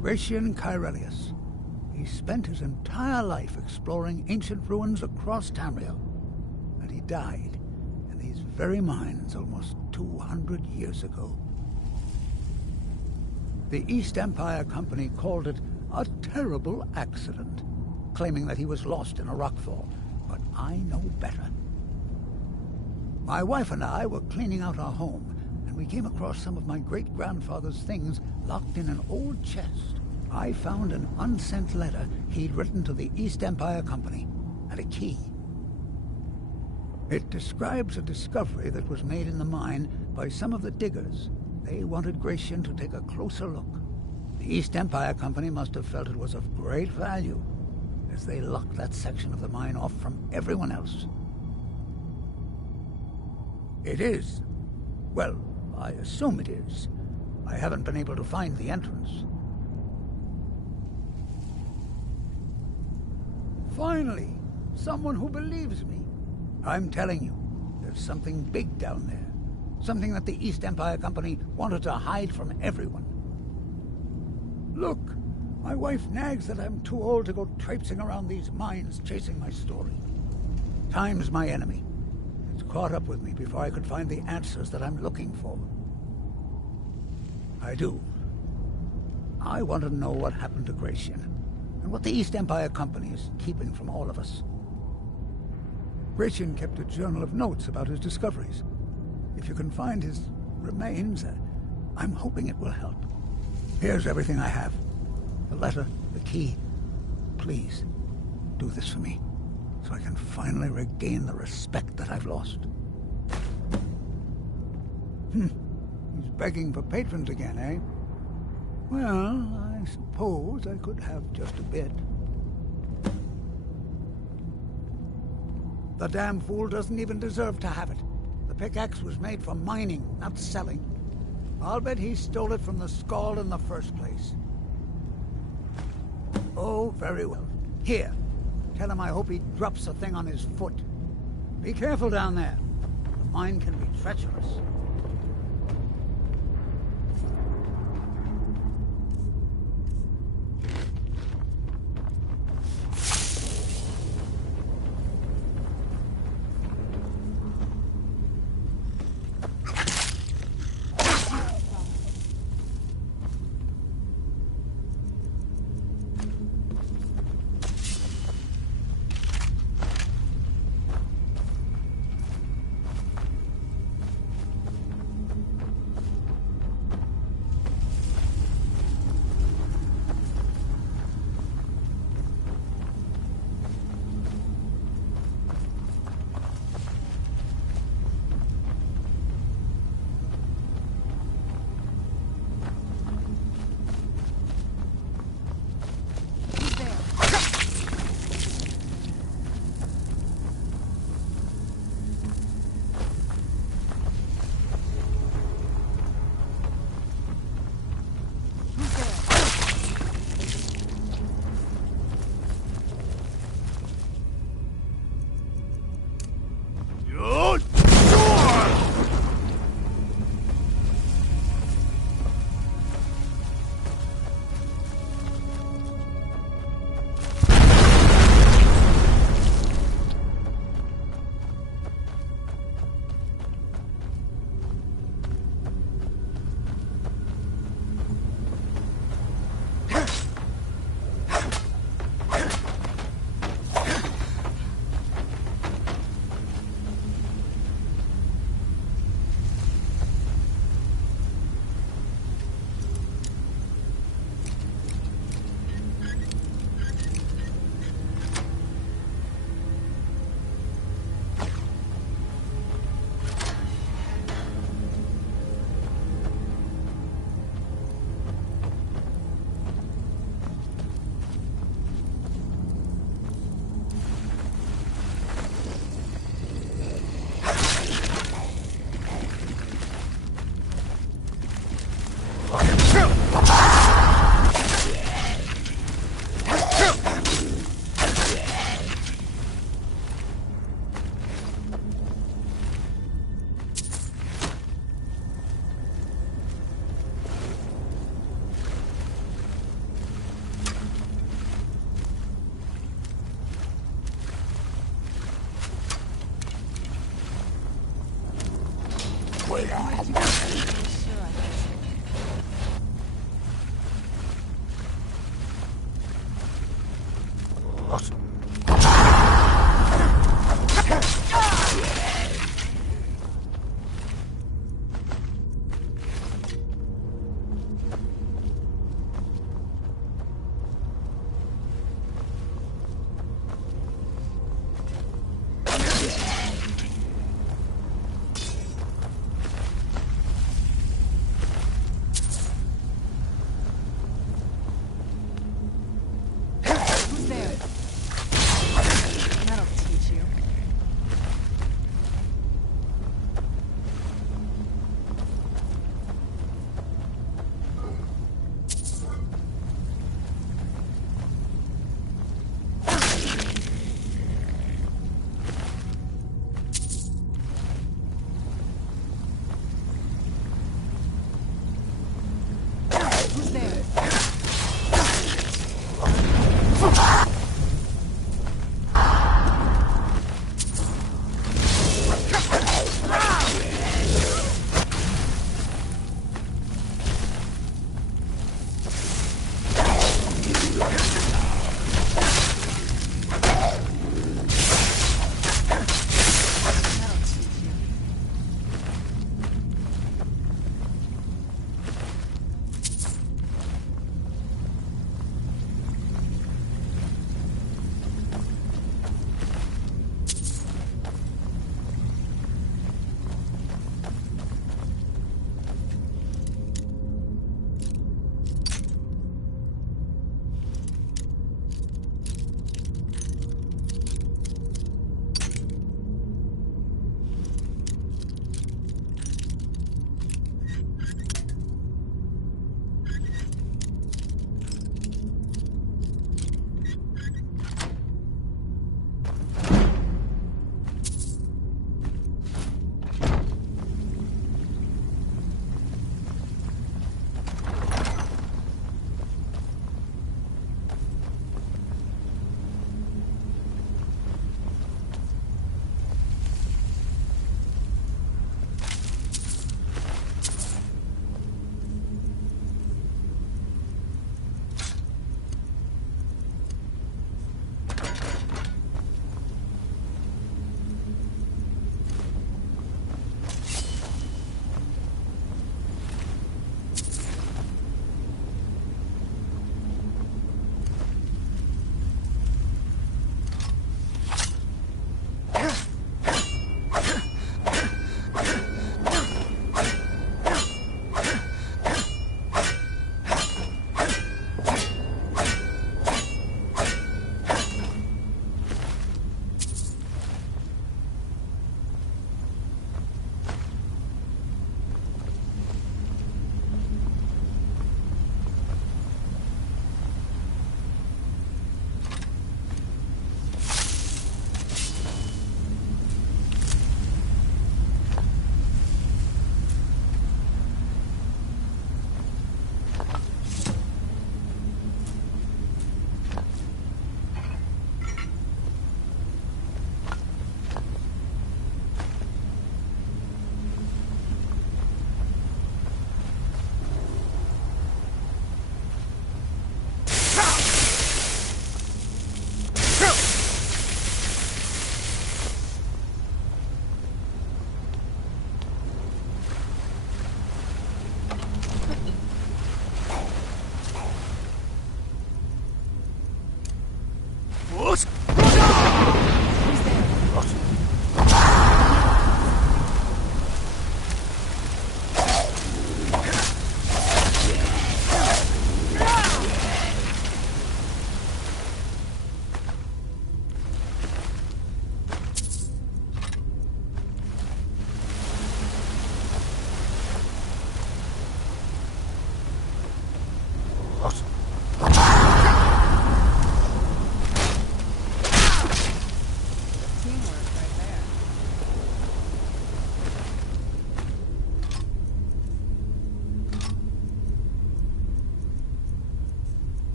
Gratian Kyrelius. He spent his entire life exploring ancient ruins across Tamriel, and he died in these very mines almost 200 years ago. The East Empire Company called it a terrible accident, claiming that he was lost in a rockfall, but I know better. My wife and I were cleaning out our home, and we came across some of my great-grandfather's things locked in an old chest. I found an unsent letter he'd written to the East Empire Company, and a key. It describes a discovery that was made in the mine by some of the diggers. They wanted Gratian to take a closer look. The East Empire Company must have felt it was of great value, as they locked that section of the mine off from everyone else. It is. Well, I assume it is. I haven't been able to find the entrance. Finally, someone who believes me. I'm telling you, there's something big down there. Something that the East Empire Company wanted to hide from everyone. Look, my wife nags that I'm too old to go traipsing around these mines chasing my story. Time's my enemy. It's caught up with me before I could find the answers that I'm looking for. I do. I want to know what happened to Gratian, and what the East Empire Company is keeping from all of us. Gratian kept a journal of notes about his discoveries. If you can find his remains, I'm hoping it will help. Here's everything I have. The letter, the key. Please, do this for me, so I can finally regain the respect that I've lost. He's begging for patrons again, eh? Well, I suppose I could have just a bit. The damn fool doesn't even deserve to have it. The pickaxe was made for mining, not selling. I'll bet he stole it from the Skald in the first place. Oh, very well. Here, tell him I hope he drops the thing on his foot. Be careful down there. The mine can be treacherous.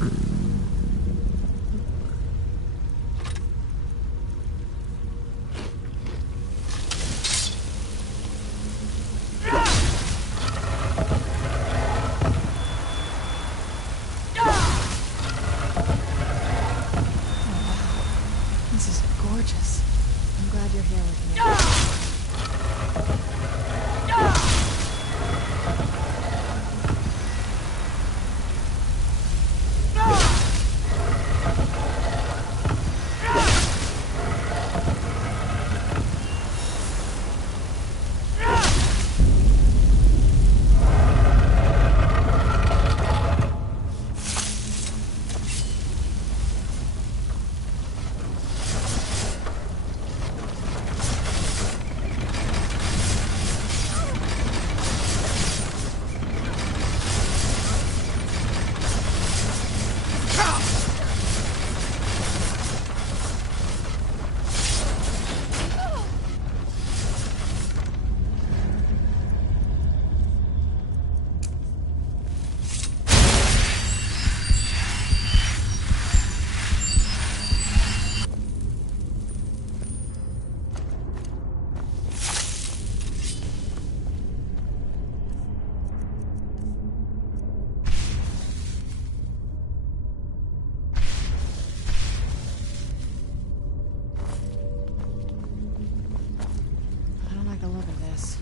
This is gorgeous. I'm glad you're here with me. I don't like the look of this.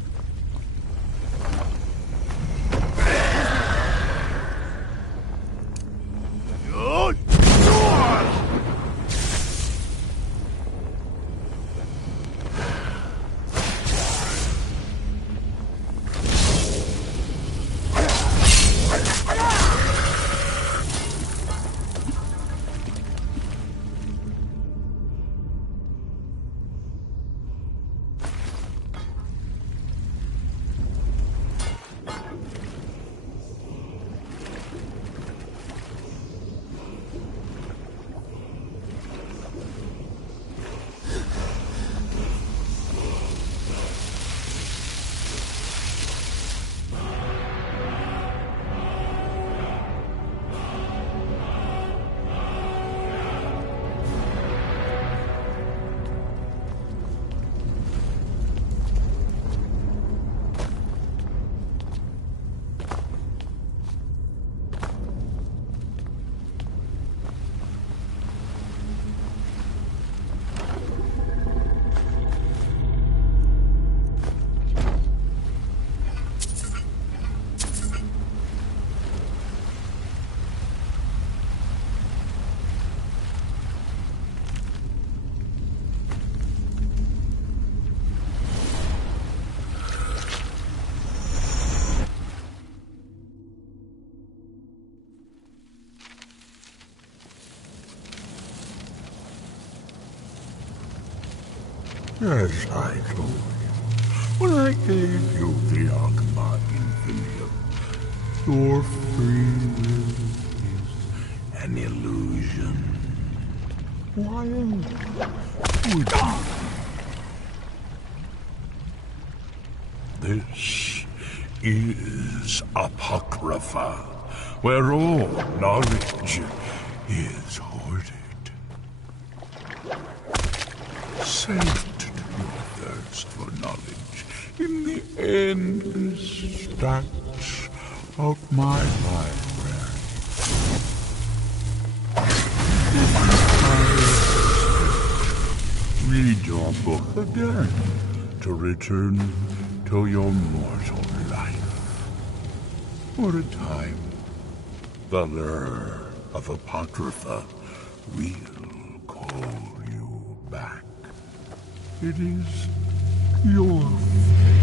As I told you, when I gave you the Archma Infinium, your free will is an illusion. Why would you? This is Apocrypha, where all knowledge is hoarded. Saved your thirst for knowledge in the endless stacks of my library. Read your book again to return to your mortal life. For a time, the lure of Apocrypha will call you back. It is your fate.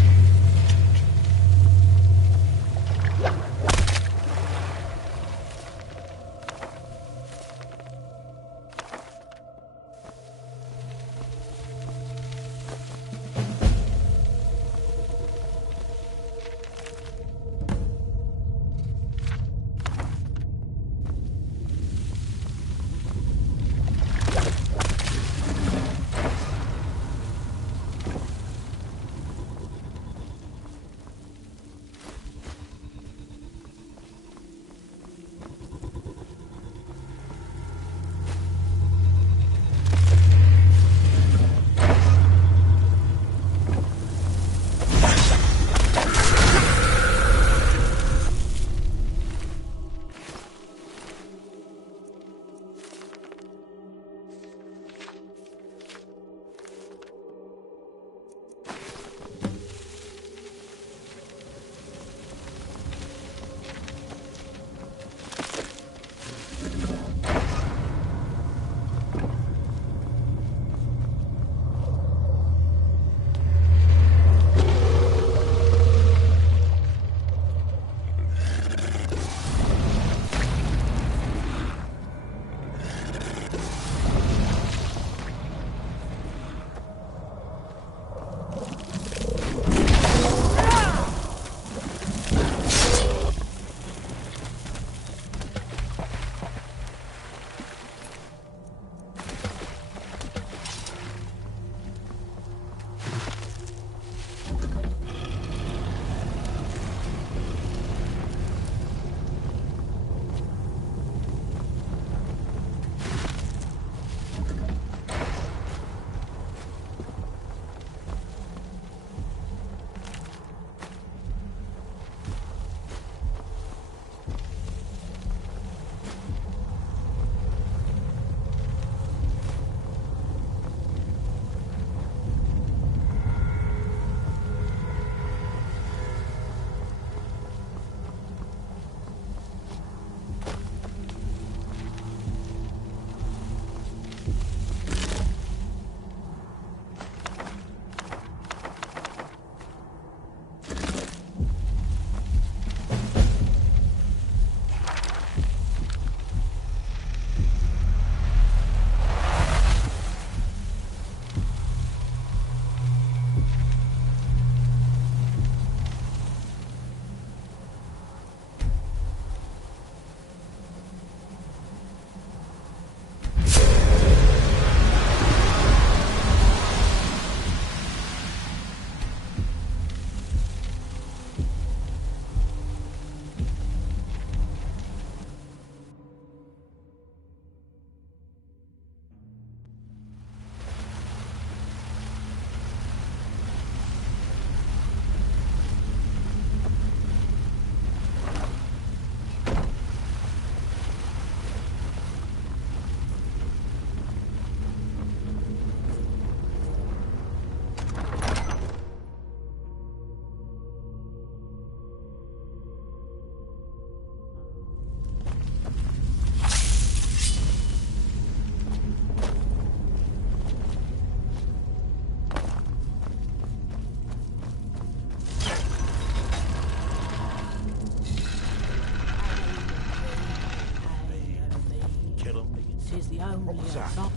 only was a that? thought.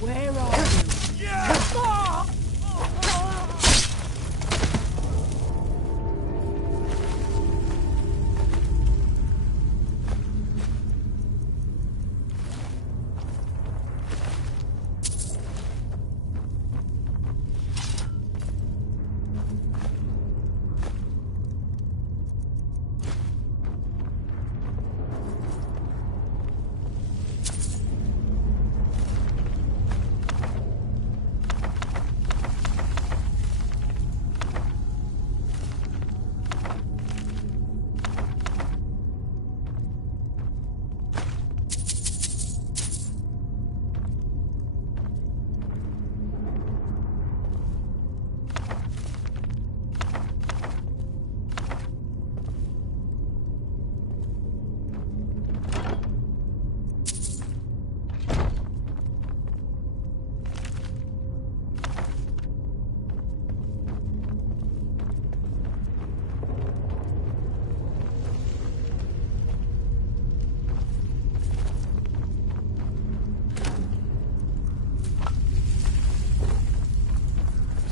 Where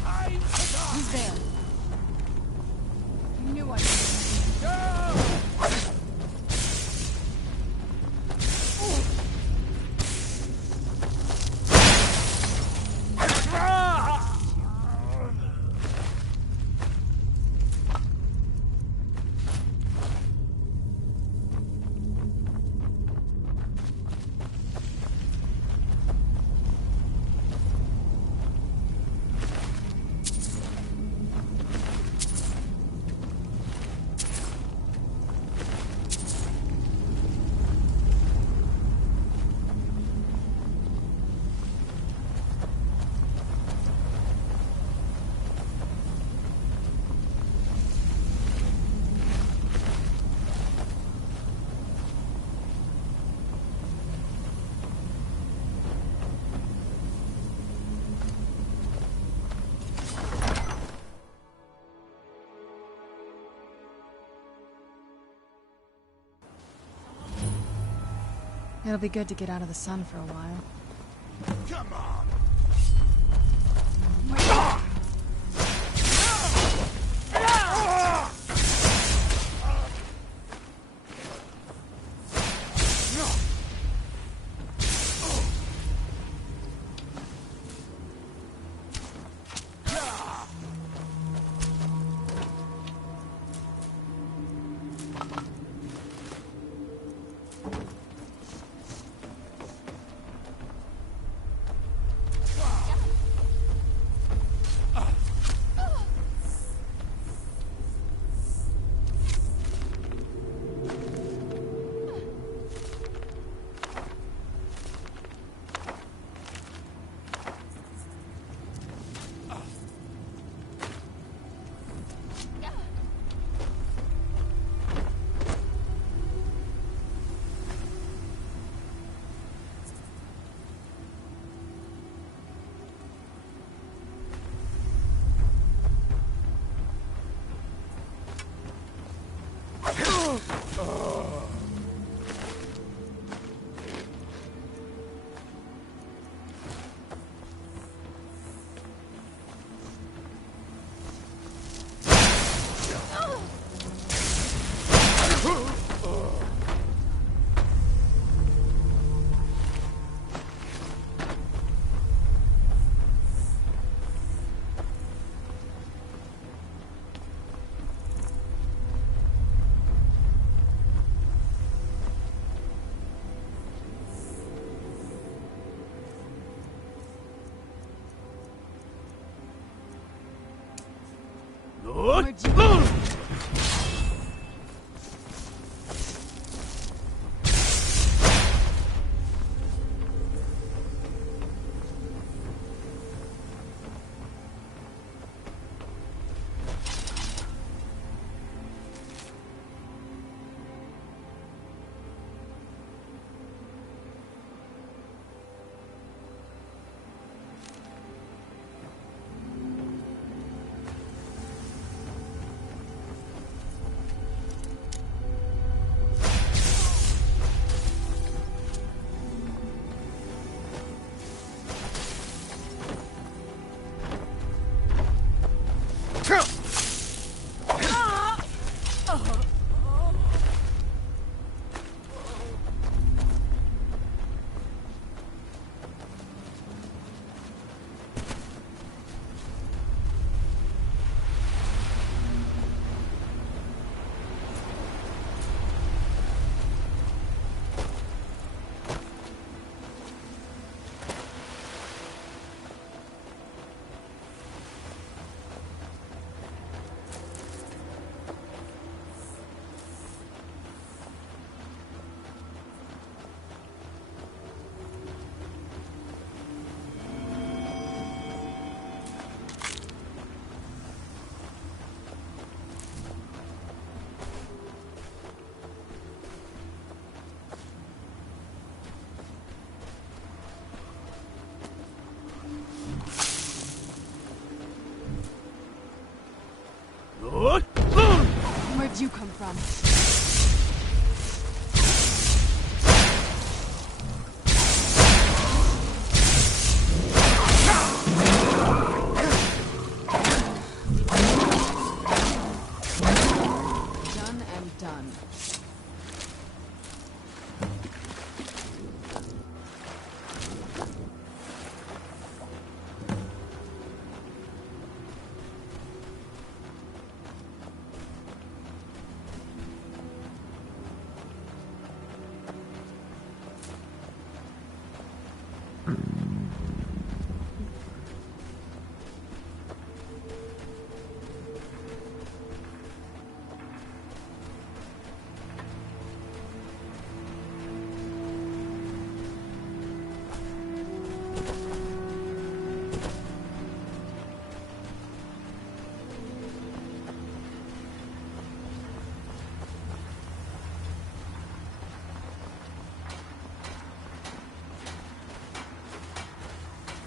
are you? Who's there? You knew I It'll be good to get out of the sun for a while. Come on!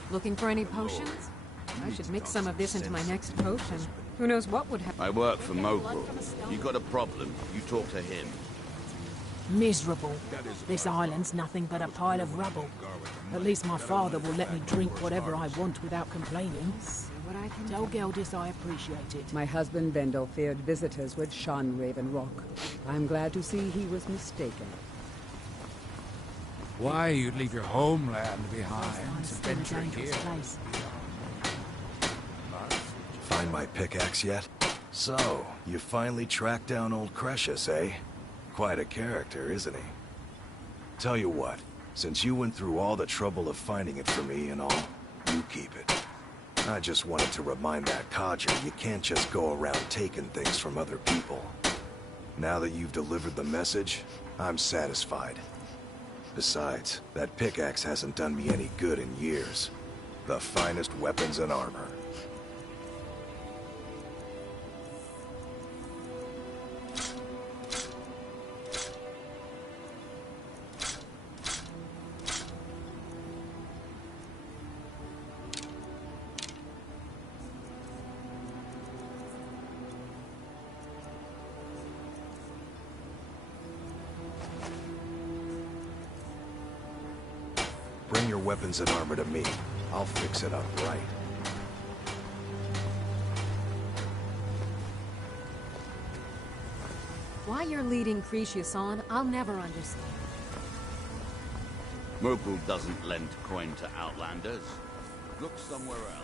Looking for any potions? I should mix some of this into my next potion. Who knows what would happen? I work for Mogul. You got a problem, you talk to him. Miserable. This island's nothing but a pile of rubble. At least my father will let me drink whatever I want without complaining. Tell Geldis I appreciate it. My husband Vendel feared visitors would shun Raven Rock. I'm glad to see he was mistaken. Why you'd leave your homeland behind to venture here? Find my pickaxe yet? So, you finally tracked down old Crucius, eh? Quite a character, isn't he? Tell you what, since you went through all the trouble of finding it for me and all, you keep it. I just wanted to remind that codger you can't just go around taking things from other people. Now that you've delivered the message, I'm satisfied. Besides, that pickaxe hasn't done me any good in years. The finest weapons and armor. Bring your weapons and armor to me. I'll fix it up right. Why you're leading Crucius on, I'll never understand. Mogul doesn't lend coin to outlanders. Look somewhere else.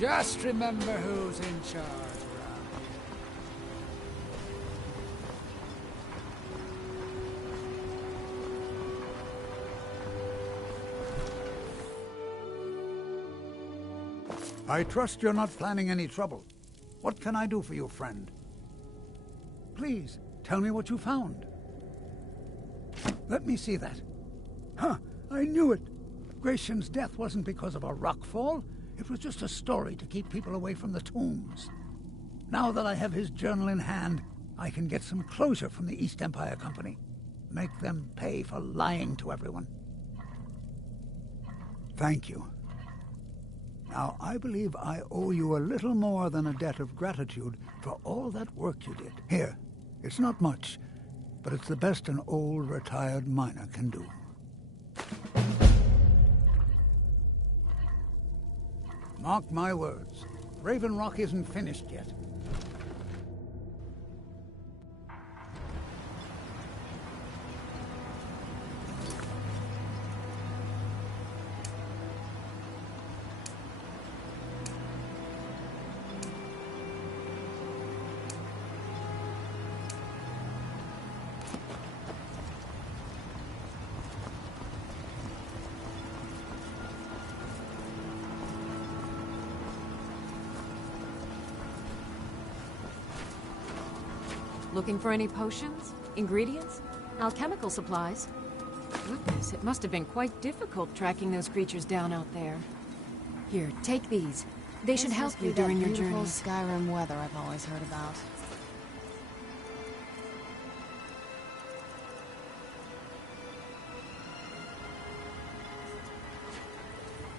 Just remember who's in charge around here. I trust you're not planning any trouble. What can I do for you, friend? Please, tell me what you found. Let me see that. Huh, I knew it. Gratian's death wasn't because of a rockfall. It was just a story to keep people away from the tombs. Now that I have his journal in hand, I can get some closure from the East Empire Company. Make them pay for lying to everyone. Thank you. Now, I believe I owe you a little more than a debt of gratitude for all that work you did. Here, it's not much, but it's the best an old retired miner can do. Mark my words, Raven Rock isn't finished yet. Looking for any potions? Ingredients? Alchemical supplies? Goodness, it must have been quite difficult tracking those creatures down out there. Here, take these. They should help you during your journey. Skyrim weather I've always heard about.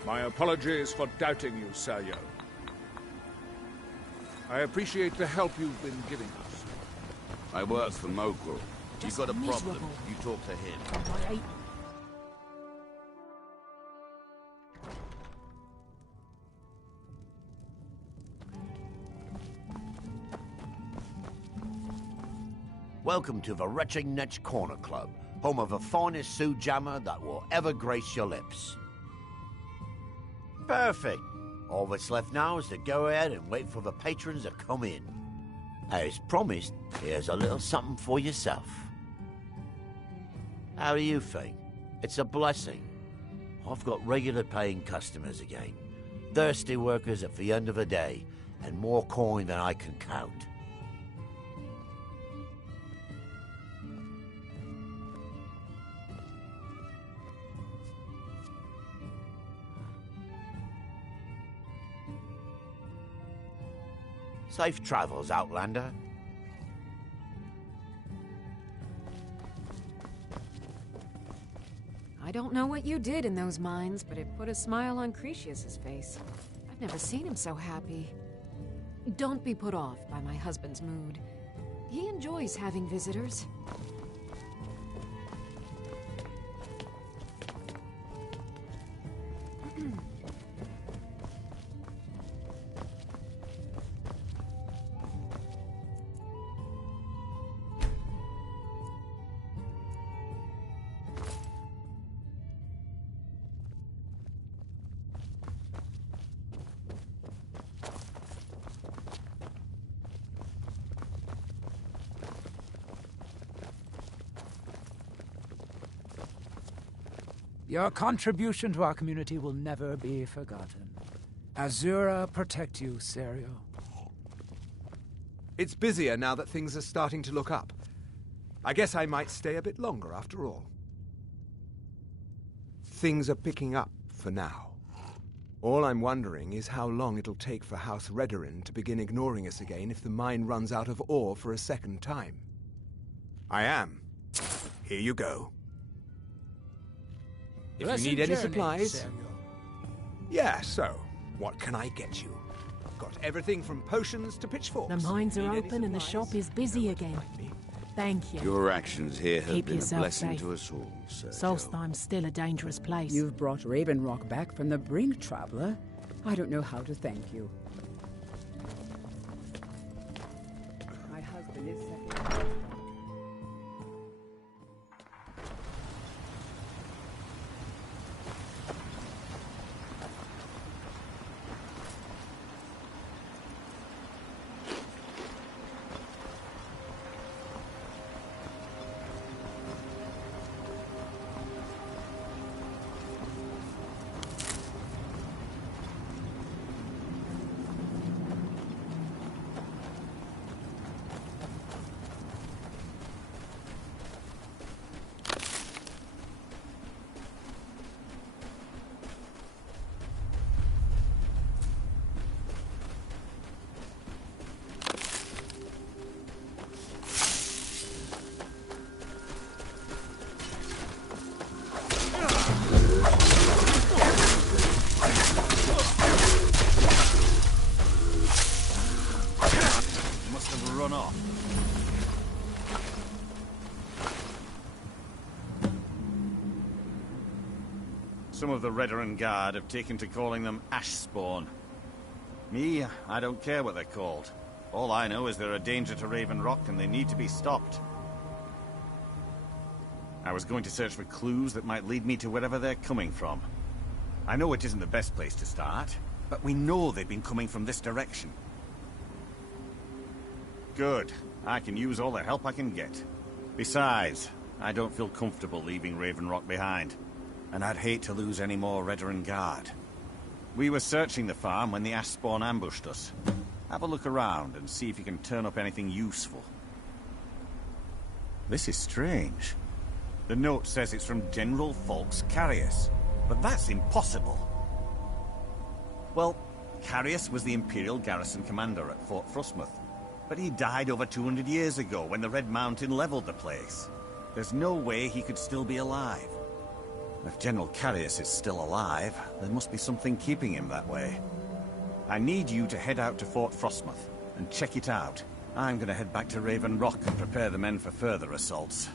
My apologies for doubting you, Seryo. I appreciate the help you've been giving us. I work for Mogul. You got a problem, you talk to him. Welcome to the Retching Netch Corner Club, home of the finest Sioux jammer that will ever grace your lips. Perfect. All that's left now is to go ahead and wait for the patrons to come in. As promised, here's a little something for yourself. How do you think? It's a blessing. I've got regular paying customers again. Thirsty workers at the end of the day, and more coin than I can count. Safe travels, Outlander. I don't know what you did in those mines, but it put a smile on Cretius's face. I've never seen him so happy. Don't be put off by my husband's mood. He enjoys having visitors. Your contribution to our community will never be forgotten. Azura protect you, Serio. It's busier now that things are starting to look up. I guess I might stay a bit longer after all. Things are picking up for now. All I'm wondering is how long it'll take for House Redorin to begin ignoring us again if the mine runs out of ore for a second time. I am. Here you go. If you need any supplies... Yeah, so, what can I get you? Got everything from potions to pitchforks. The mines are open and the shop is busy again. Thank you. Your actions here have Keep been a yourself blessing safe. to us all, Sir. Solstheim's still a dangerous place. You've brought Raven Rock back from the brink, traveler. I don't know how to thank you. My husband is second. Some of the Redorin Guard have taken to calling them ash spawn. Me, I don't care what they're called. All I know is they're a danger to Raven Rock and they need to be stopped. I was going to search for clues that might lead me to wherever they're coming from. I know it isn't the best place to start, but we know they've been coming from this direction. Good. I can use all the help I can get. Besides, I don't feel comfortable leaving Raven Rock behind. And I'd hate to lose any more Redorin Guard. We were searching the farm when the ash spawn ambushed us. Have a look around and see if you can turn up anything useful. This is strange. The note says it's from General Falx Carius, but that's impossible. Well, Carius was the Imperial garrison commander at Fort Frostmoth, but he died over 200 years ago when the Red Mountain leveled the place. There's no way he could still be alive. If General Carius is still alive, there must be something keeping him that way. I need you to head out to Fort Frostmoth and check it out. I'm gonna head back to Raven Rock and prepare the men for further assaults.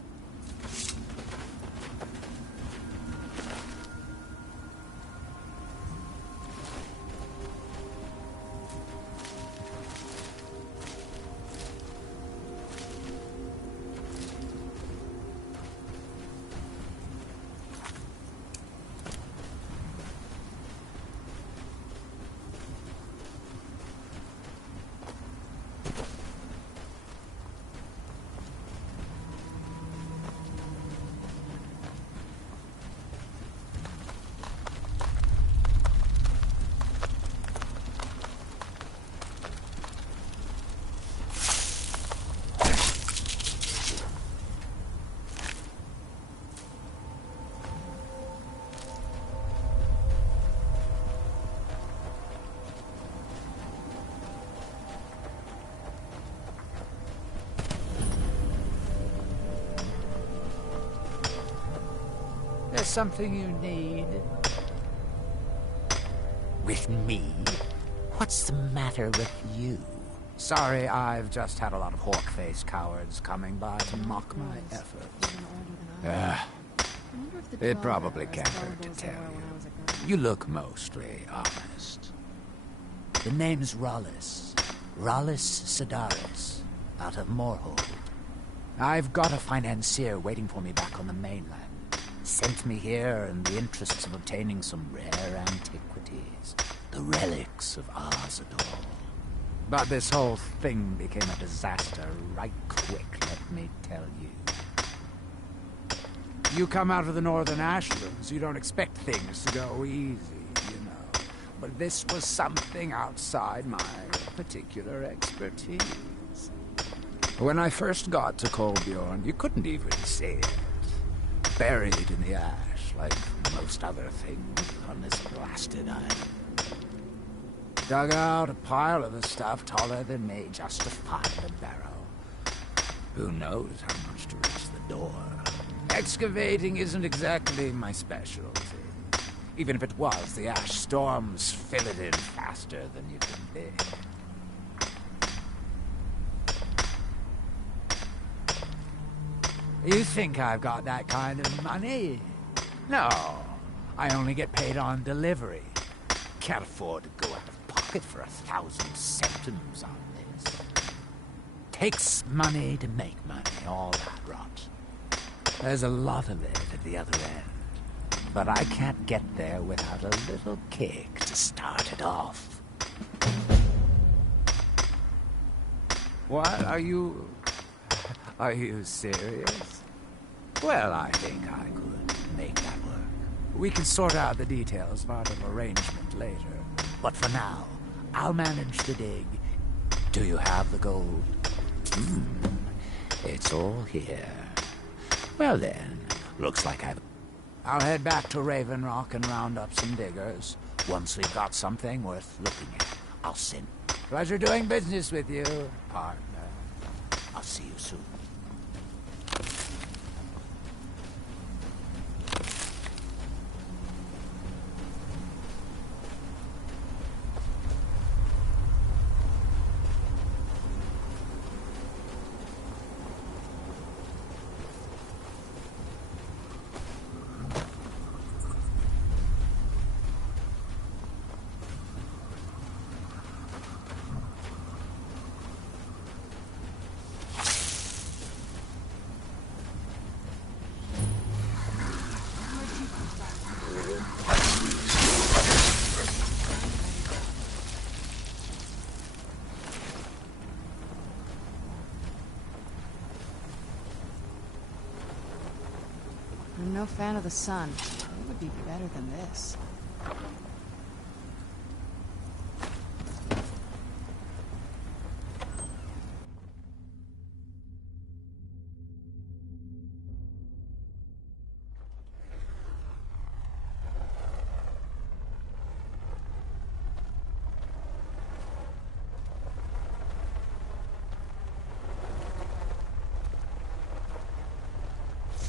There's something you need. With me? What's the matter with you? Sorry, I've just had a lot of hawk-faced cowards coming by to mock my efforts. It probably can't hurt to tell you. You look mostly honest. The name's Rollis. Rollis Sedaris, out of Moorhold. I've got a financier waiting for me back on the mainland. Sent me here in the interests of obtaining some rare antiquities. The relics of Arzador. But this whole thing became a disaster right quick, let me tell you. You come out of the Northern Ashlands, you don't expect things to go easy, you know. But this was something outside my particular expertise. When I first got to Kolbjorn, you couldn't even see it. Buried in the ash, like most other things on this blasted island. Dug out a pile of the stuff taller than me just to find a barrow. Who knows how much to reach the door? Excavating isn't exactly my specialty. Even if it was, the ash storms fill it in faster than you can dig. You think I've got that kind of money? No, I only get paid on delivery. Can't afford to go out of pocket for 1,000 centimes on this. Takes money to make money, all that rot. There's a lot of it at the other end. But I can't get there without a little kick to start it off. What? Are you serious? Well, I think I could make that work. We can sort out the details of our little arrangement later. But for now, I'll manage the dig. Do you have the gold? It's all here. Well then, looks like I'll head back to Raven Rock and round up some diggers. Once we've got something worth looking at, I'll send. Pleasure doing business with you, partner. I'll see you soon. I'm no fan of the sun. It would be better than this.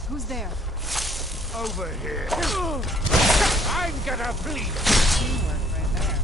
Who's there? Over here. I'm gonna bleed. Teamwork right there.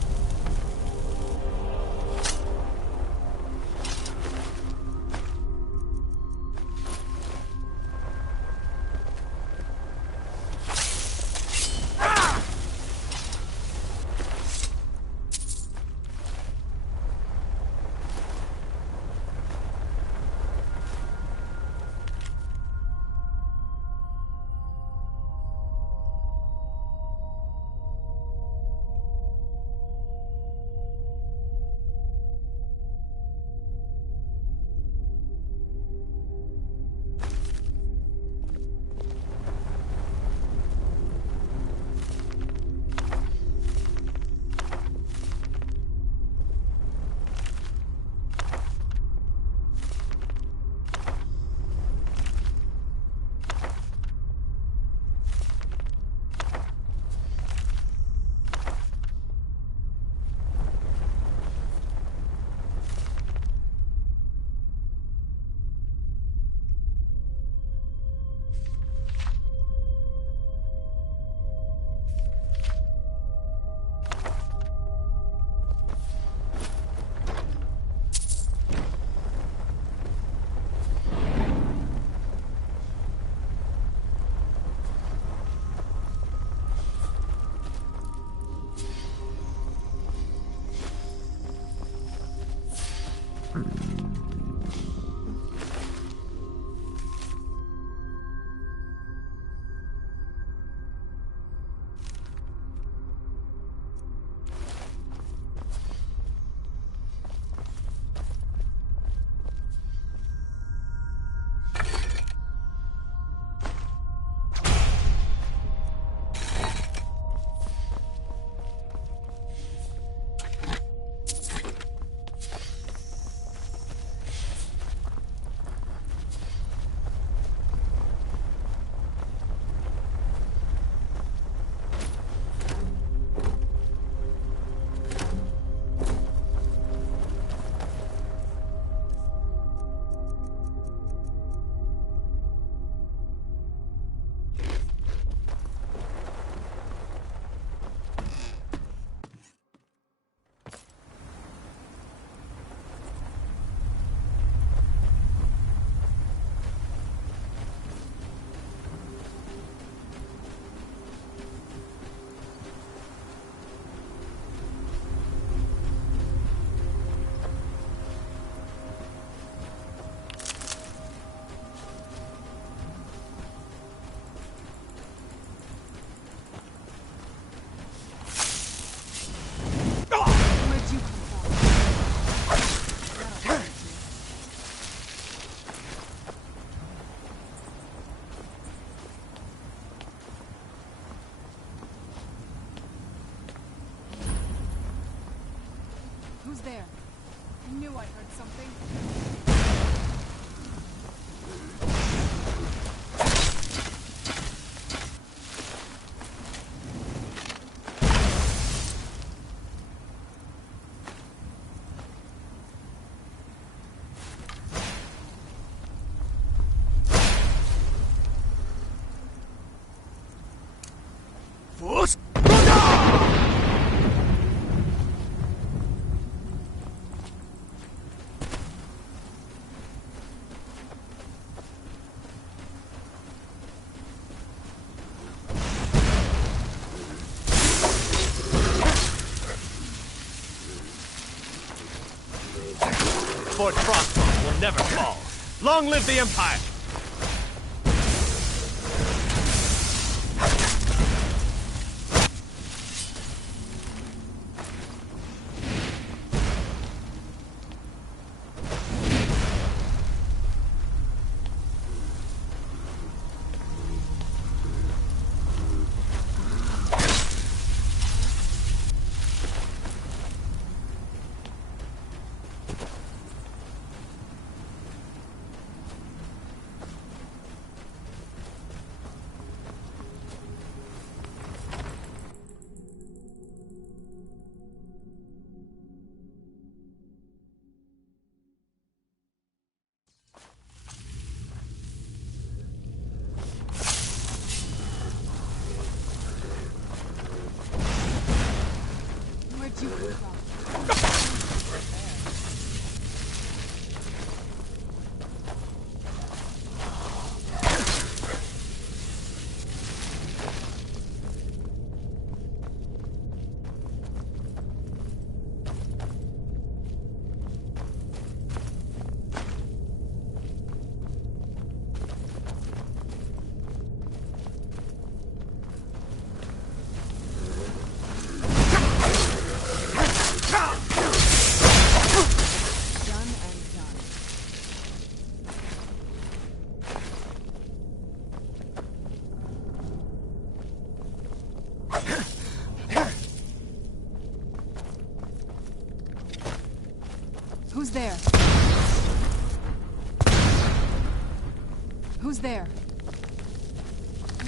Who's there? I knew I heard something. Force! Fort Frostmourne will never fall. Long live the Empire! Where'd you come from? Who's there? Who's there?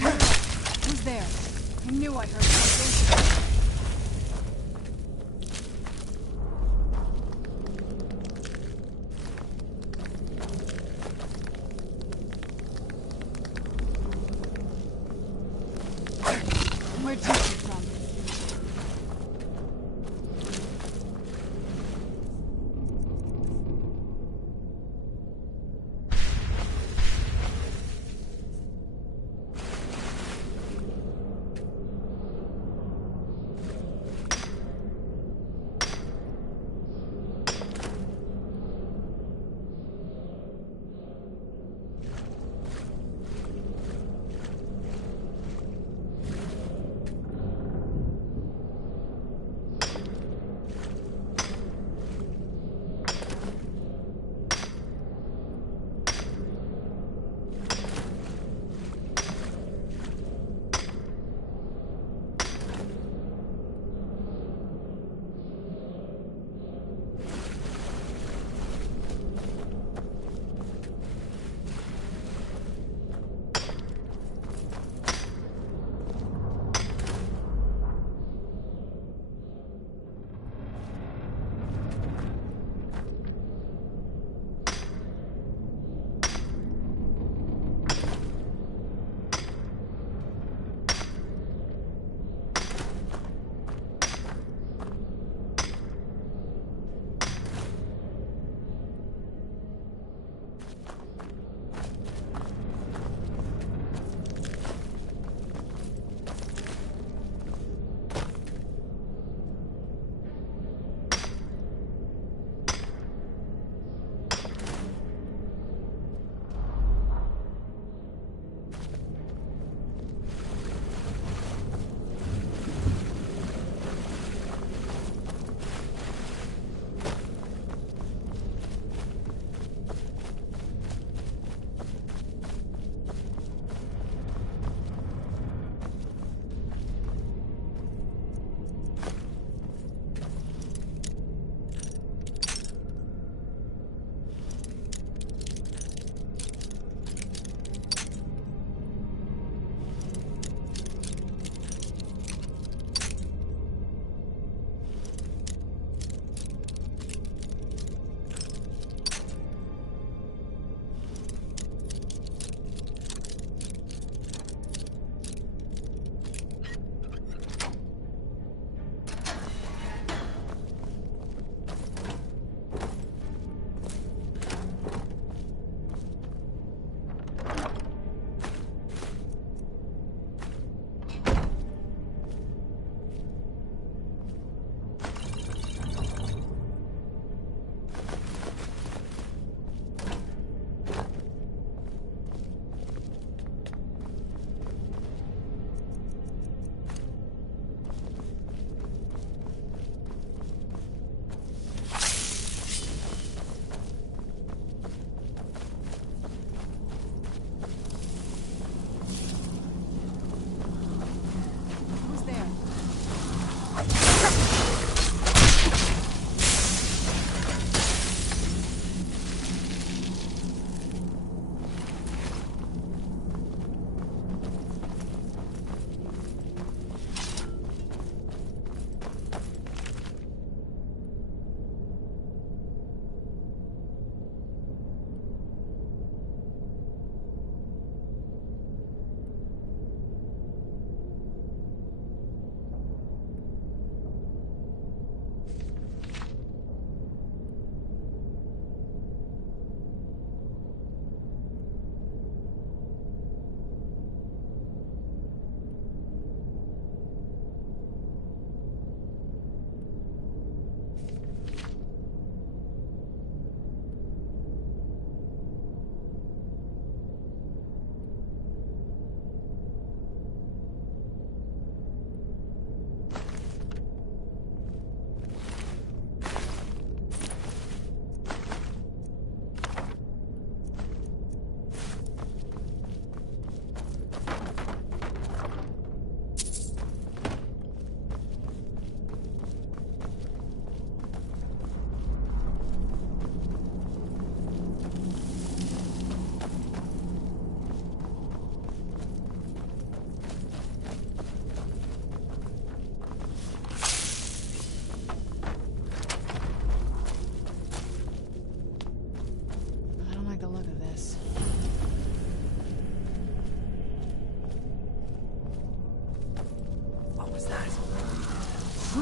Who's there? I knew I heard something. Where'd you come from?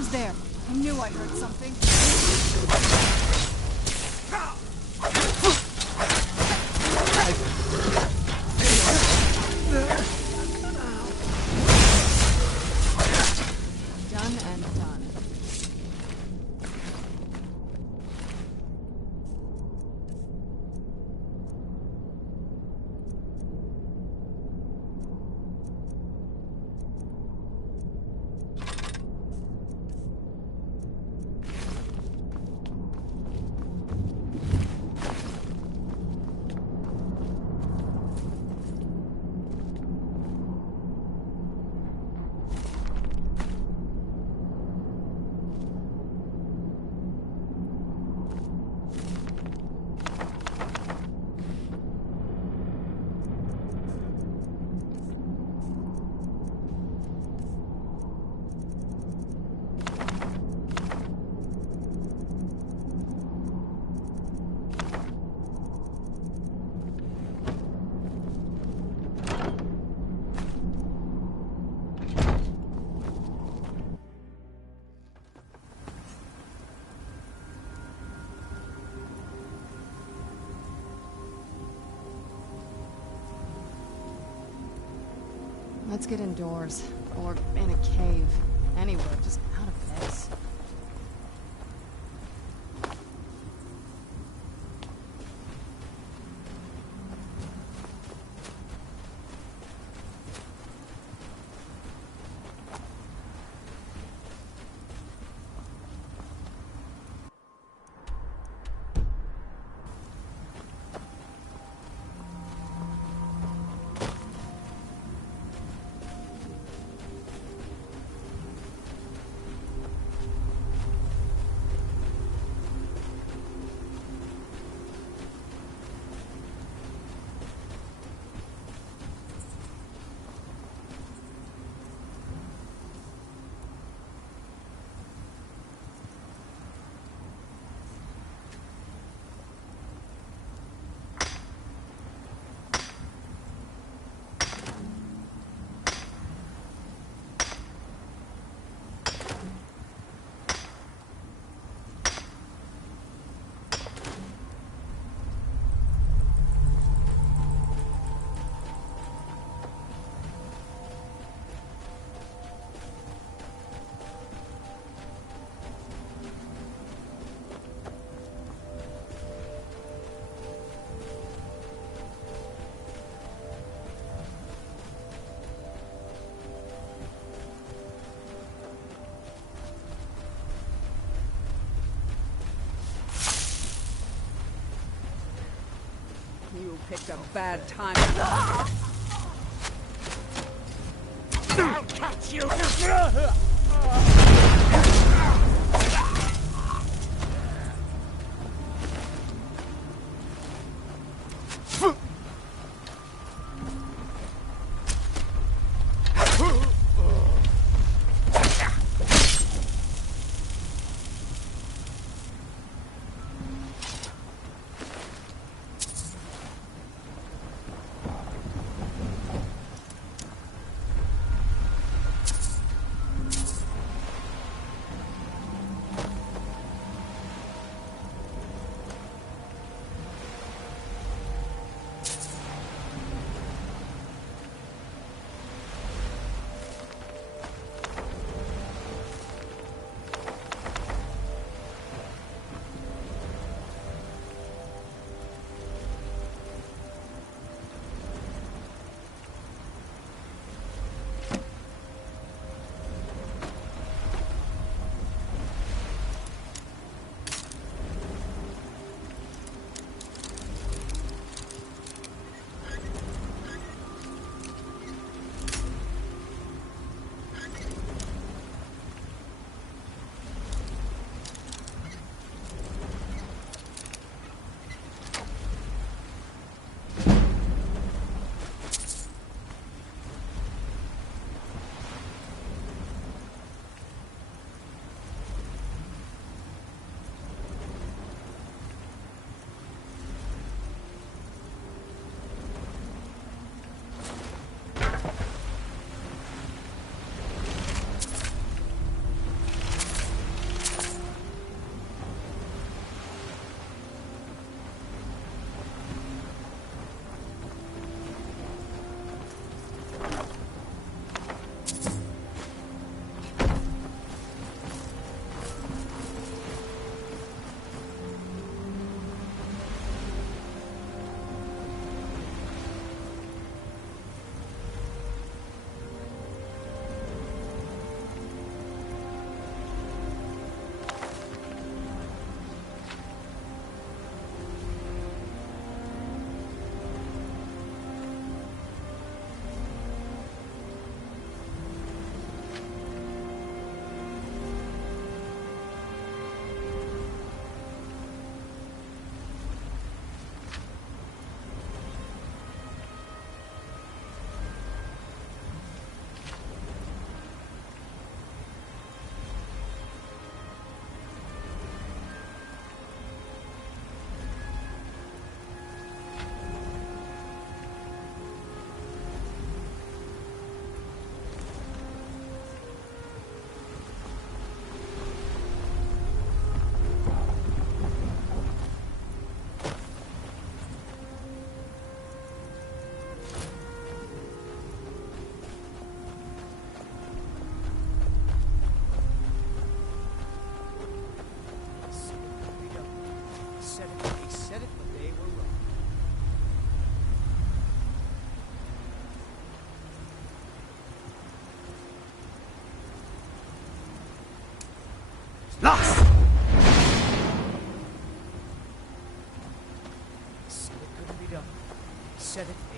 Who's there? I knew I heard something. Done and done. Let's get indoors. Or in a cave. Anywhere, just out of this. You picked a bad time. I'll catch you!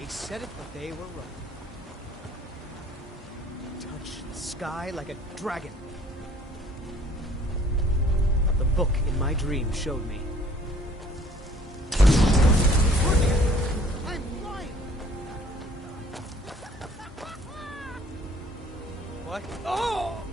said it, but they were wrong. Touch the sky like a dragon. What the book in my dream showed me. I'm flying! What? Oh!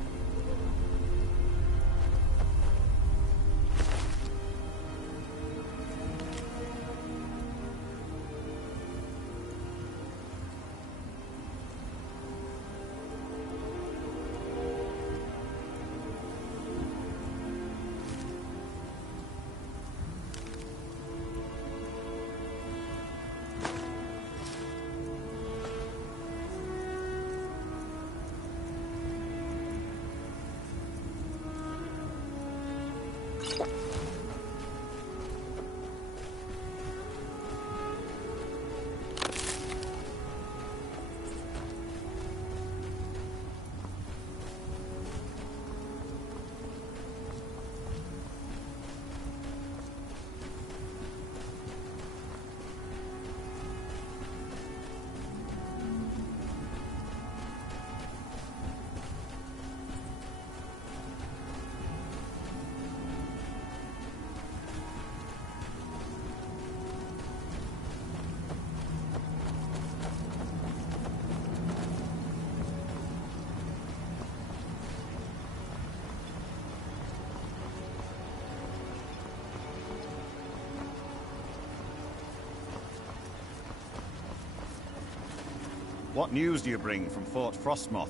What news do you bring from Fort Frostmoth?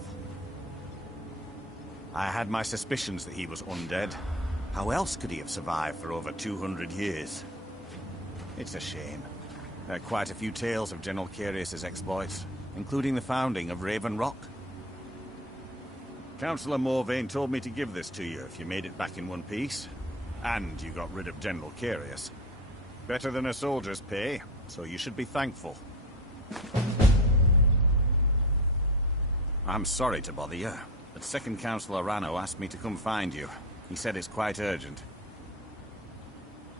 I had my suspicions that he was undead. How else could he have survived for over 200 years? It's a shame. There are quite a few tales of General Carius's exploits, including the founding of Raven Rock. Councillor Morvain told me to give this to you if you made it back in one piece. And you got rid of General Carius. Better than a soldier's pay, so you should be thankful. I'm sorry to bother you, but Second Councillor Rano asked me to come find you. He said it's quite urgent.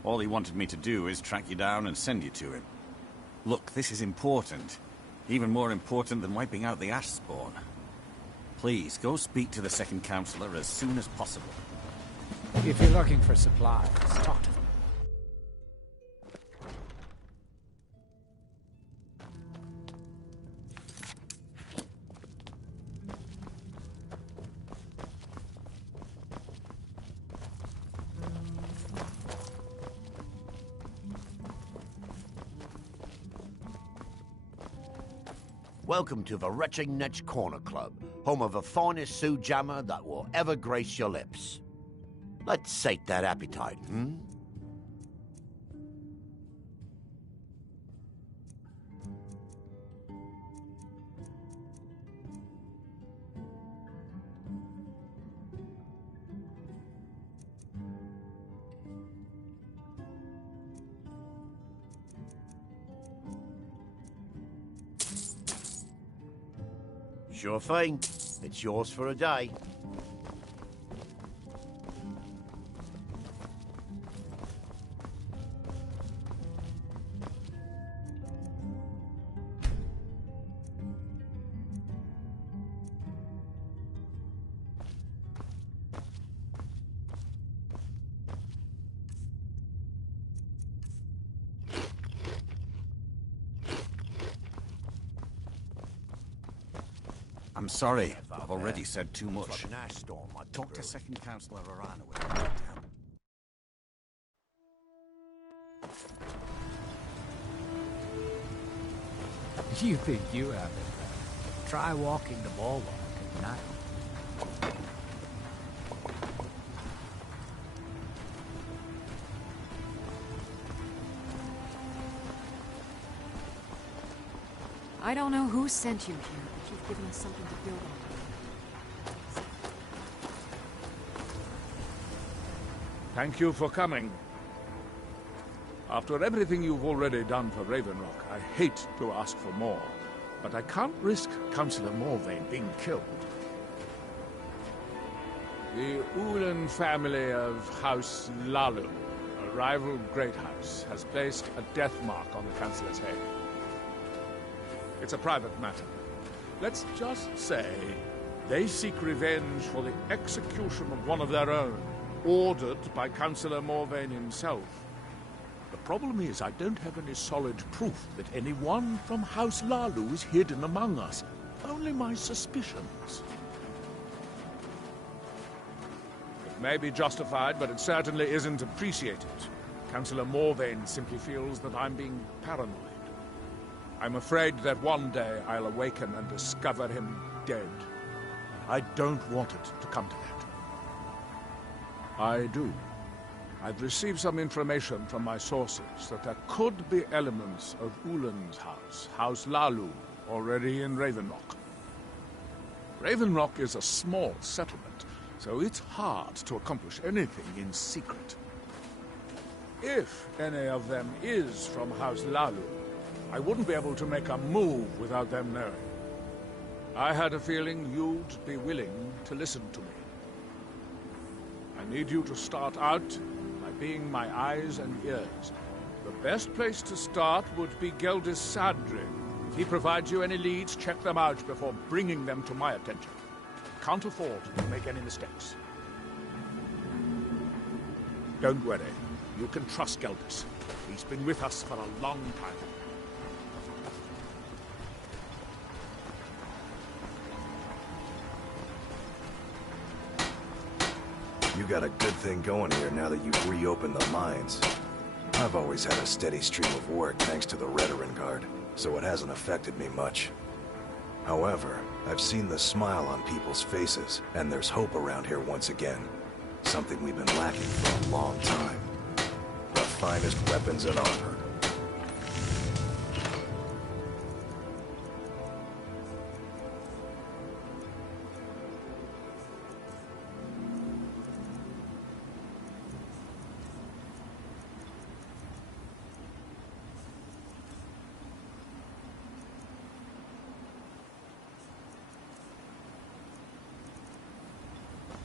All he wanted me to do is track you down and send you to him. Look, this is important. Even more important than wiping out the Ash Spawn. Please, go speak to the Second Councillor as soon as possible. If you're looking for supplies, talk to them. Welcome to the Retching Netch Corner Club, home of the finest Sioux jammer that will ever grace your lips. Let's sate that appetite, hmm? Sure thing. It's yours for a day. I'm sorry. I've already said too much. Talk to Second Councillor Arana when you get down. You think you have it? Try walking the boardwalk at night. I don't know who sent you here, but you've given us something to build on. Thank you for coming. After everything you've already done for Raven Rock, I hate to ask for more, but I can't risk Councillor Morvain being killed. The Ulan family of House Lalu, a rival great house, has placed a death mark on the Councillor's head. It's a private matter. Let's just say they seek revenge for the execution of one of their own, ordered by Councillor Morvain himself. The problem is I don't have any solid proof that anyone from House Lalu is hidden among us. Only my suspicions. It may be justified, but it certainly isn't appreciated. Councillor Morvain simply feels that I'm being paranoid. I'm afraid that one day I'll awaken and discover him dead. I don't want it to come to that. I do. I've received some information from my sources that there could be elements of Ulan's house, House Lalu, already in Ravenrock. Ravenrock is a small settlement, so it's hard to accomplish anything in secret. If any of them is from House Lalu, I wouldn't be able to make a move without them knowing. I had a feeling you'd be willing to listen to me. I need you to start out by being my eyes and ears. The best place to start would be Geldis Sadri. If he provides you any leads, check them out before bringing them to my attention. Can't afford to make any mistakes. Don't worry. You can trust Geldis. He's been with us for a long time. You got a good thing going here now that you've reopened the mines. I've always had a steady stream of work thanks to the Redoran Guard, so it hasn't affected me much. However, I've seen the smile on people's faces, and there's hope around here once again. Something we've been lacking for a long time. The finest weapons and armor.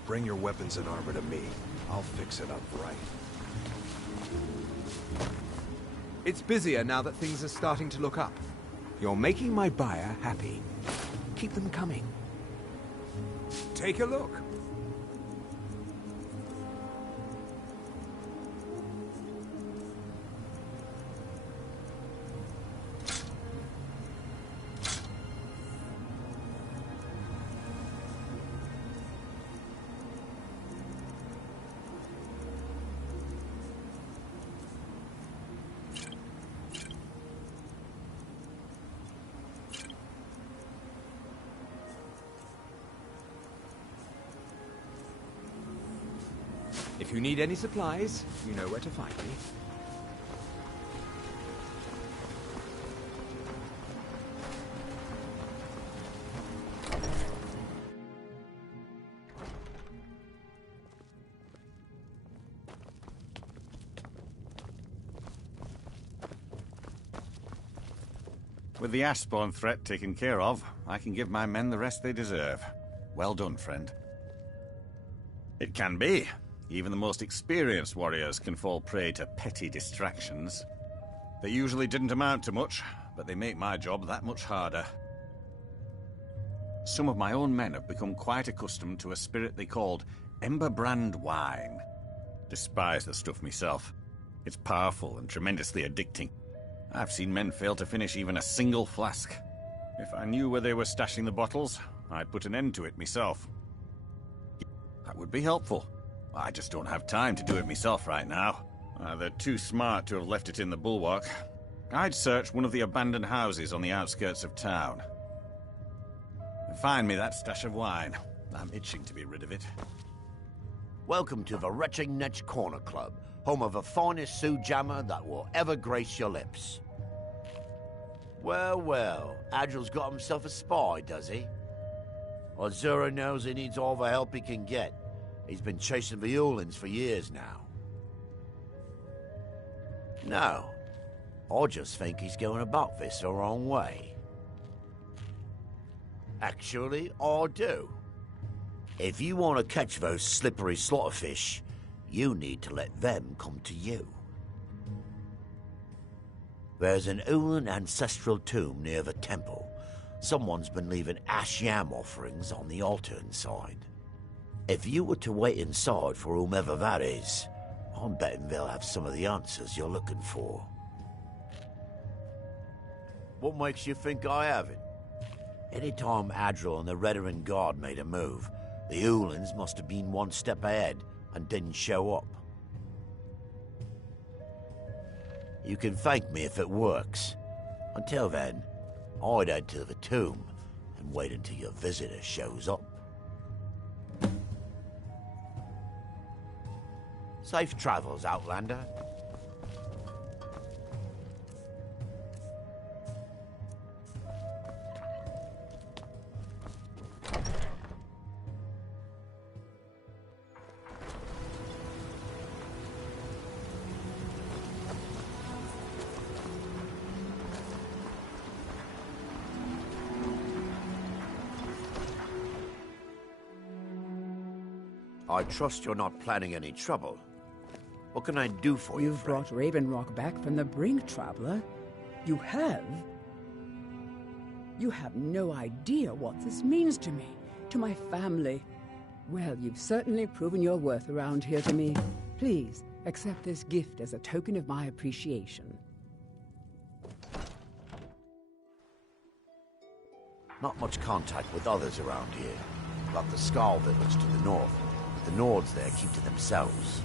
Bring your weapons and armor to me. I'll fix it up right. It's busier now that things are starting to look up. You're making my buyer happy. Keep them coming. Take a look. If you need any supplies, you know where to find me. With the Ashspawn threat taken care of, I can give my men the rest they deserve. Well done, friend. It can be. Even the most experienced warriors can fall prey to petty distractions. They usually didn't amount to much, but they make my job that much harder. Some of my own men have become quite accustomed to a spirit they called Emberbrand wine. Despise the stuff myself. It's powerful and tremendously addicting. I've seen men fail to finish even a single flask. If I knew where they were stashing the bottles, I'd put an end to it myself. That would be helpful. I just don't have time to do it myself right now. They're too smart to have left it in the bulwark. I'd search one of the abandoned houses on the outskirts of town. Find me that stash of wine. I'm itching to be rid of it. Welcome to the Retching Netch Corner Club, home of the finest Sioux jammer that will ever grace your lips. Well, well, Adril's got himself a spy, does he? Azura knows he needs all the help he can get. He's been chasing the Ulans for years now. No, I just think he's going about this the wrong way. Actually, I do. If you want to catch those slippery slaughterfish, you need to let them come to you. There's an Ulan ancestral tomb near the temple. Someone's been leaving ash yam offerings on the altar inside. If you were to wait inside for whomever that is, I'm betting they'll have some of the answers you're looking for. What makes you think I haven't? Anytime Adril and the Redoran Guard made a move, the Ulans must have been one step ahead and didn't show up. You can thank me if it works. Until then, I'd head to the tomb and wait until your visitor shows up. Safe travels, Outlander. I trust you're not planning any trouble. What can I do for you, You've brought Raven Rock back from the brink, traveler. You have? You have no idea what this means to me, to my family. Well, you've certainly proven your worth around here to me. Please, accept this gift as a token of my appreciation. Not much contact with others around here. Like the Skull village to the north. The Nords there keep to themselves.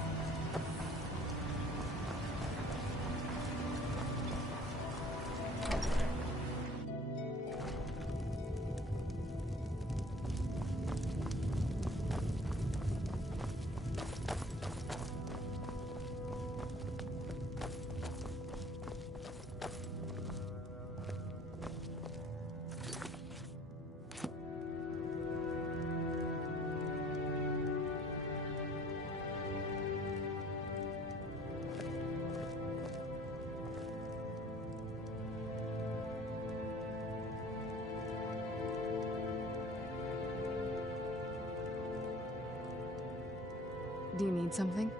Do you need something?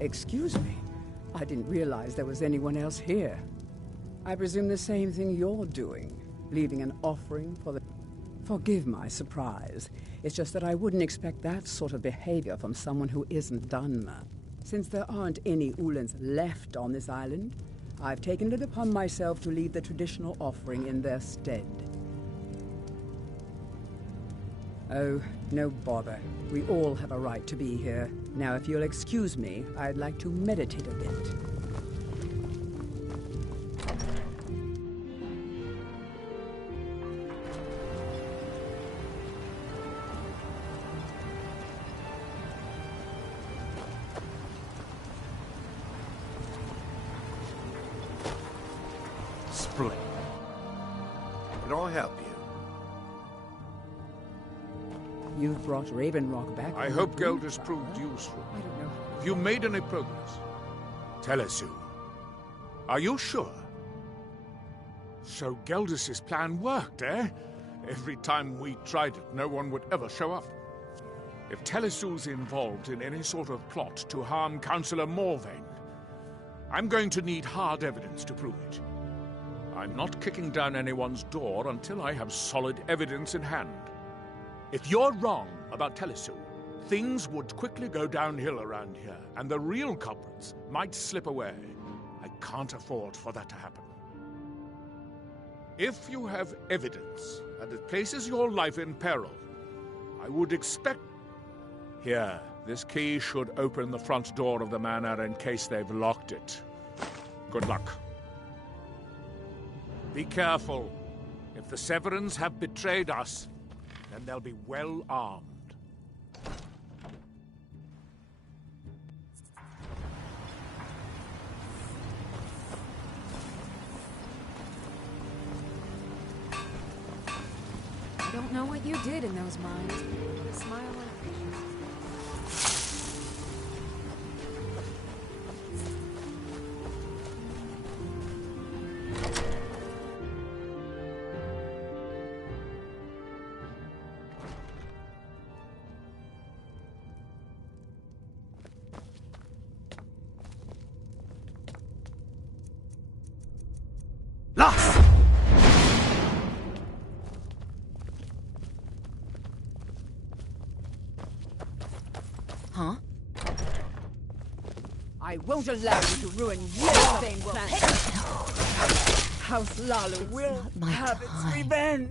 Excuse me. I didn't realize there was anyone else here. I presume the same thing you're doing, leaving an offering for the... Forgive my surprise. It's just that I wouldn't expect that sort of behavior from someone who isn't Dunmer. Since there aren't any Ulans left on this island, I've taken it upon myself to leave the traditional offering in their stead. Oh, no bother. We all have a right to be here. Now, if you'll excuse me, I'd like to meditate a bit. Splendid. Can I help you? You've brought Raven Rock back. I hope Gelders proved useful. I don't know. Have you made any progress? Tell us who. Are you sure? So Gelders' plan worked, eh? Every time we tried it, no one would ever show up. If Telesu's involved in any sort of plot to harm Councillor Morvain, I'm going to need hard evidence to prove it. I'm not kicking down anyone's door until I have solid evidence in hand. If you're wrong about Telesu, things would quickly go downhill around here, and the real culprits might slip away. I can't afford for that to happen. If you have evidence and it places your life in peril, I would expect... Here, this key should open the front door of the manor in case they've locked it. Good luck. Be careful. If the Severins have betrayed us, then they'll be well armed. I don't know what you did in those mines, but you put a smile on a face. Huh? I won't allow you to ruin your vain plans. House Lalu will have its revenge.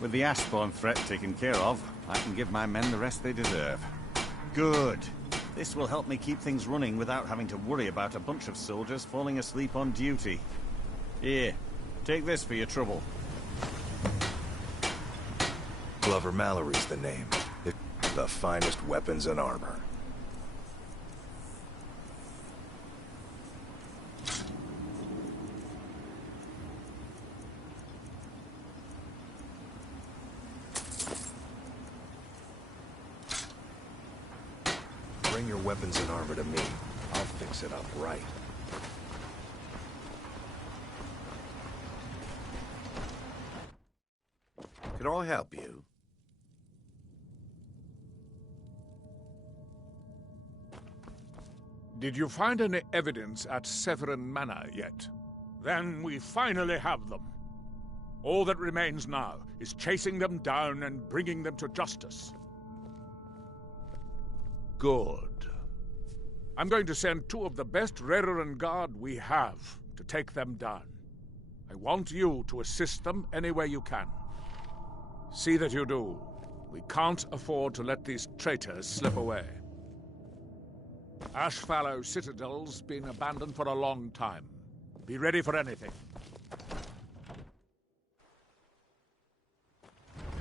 With the Ashbourne threat taken care of, I can give my men the rest they deserve. Good. This will help me keep things running without having to worry about a bunch of soldiers falling asleep on duty. Here, take this for your trouble. Glover Mallory's the name. The finest weapons and armor. Bring your weapons and armor to me. I'll fix it up right. Can I help you? Did you find any evidence at Severin Manor yet? Then we finally have them. All that remains now is chasing them down and bringing them to justice. Good. I'm going to send two of the best Rerenn Guard we have to take them down. I want you to assist them any way you can. See that you do. We can't afford to let these traitors slip away. Ashfallow Citadel's been abandoned for a long time. Be ready for anything.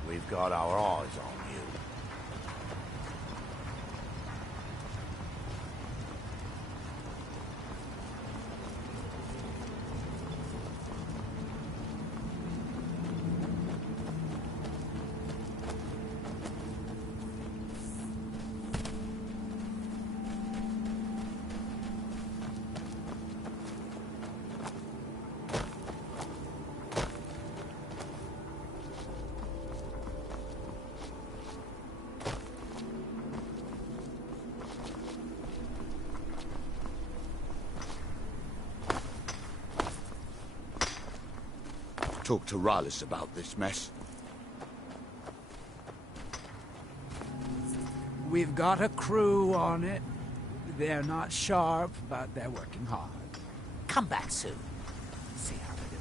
We've got our eyes on you. talk to Rallis about this mess? We've got a crew on it. They're not sharp, but they're working hard. Come back soon. See how they do.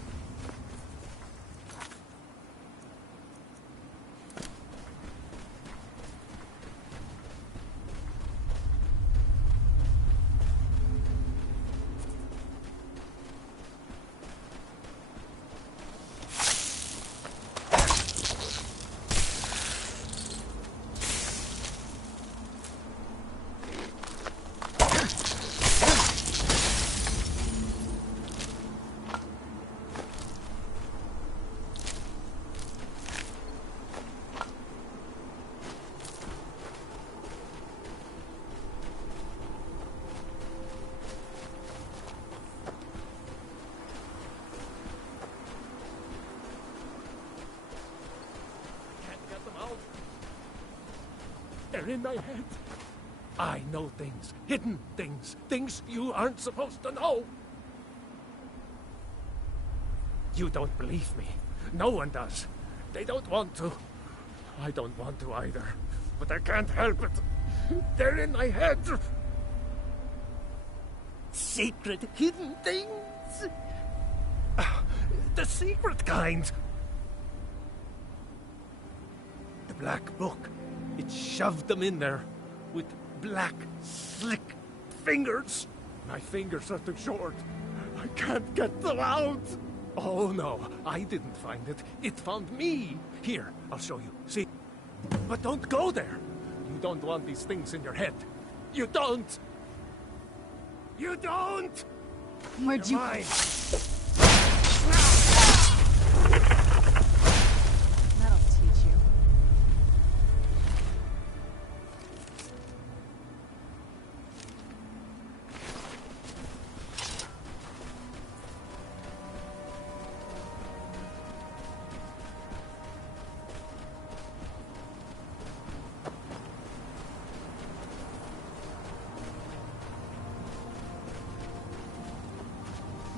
They're in my head. I know things, hidden things, things you aren't supposed to know. You don't believe me. No one does. They don't want to. I don't want to either. But I can't help it. They're in my head. Secret, hidden things. The secret kind. The black book. It shoved them in there with black, slick fingers. My fingers are too short. I can't get them out. Oh, no, I didn't find it. It found me. Here, I'll show you. See? But don't go there. You don't want these things in your head. You don't. You don't. Where'd you... Mine. That'll teach you.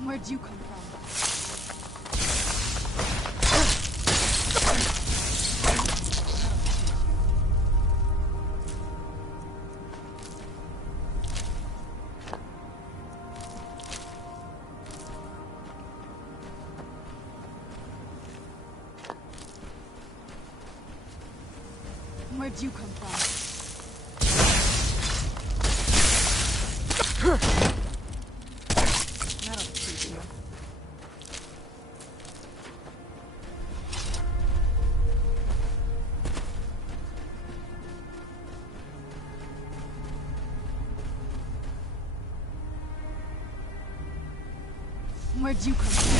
Where'd you come from? Where'd you come from? That'll teach you. Where'd you come from?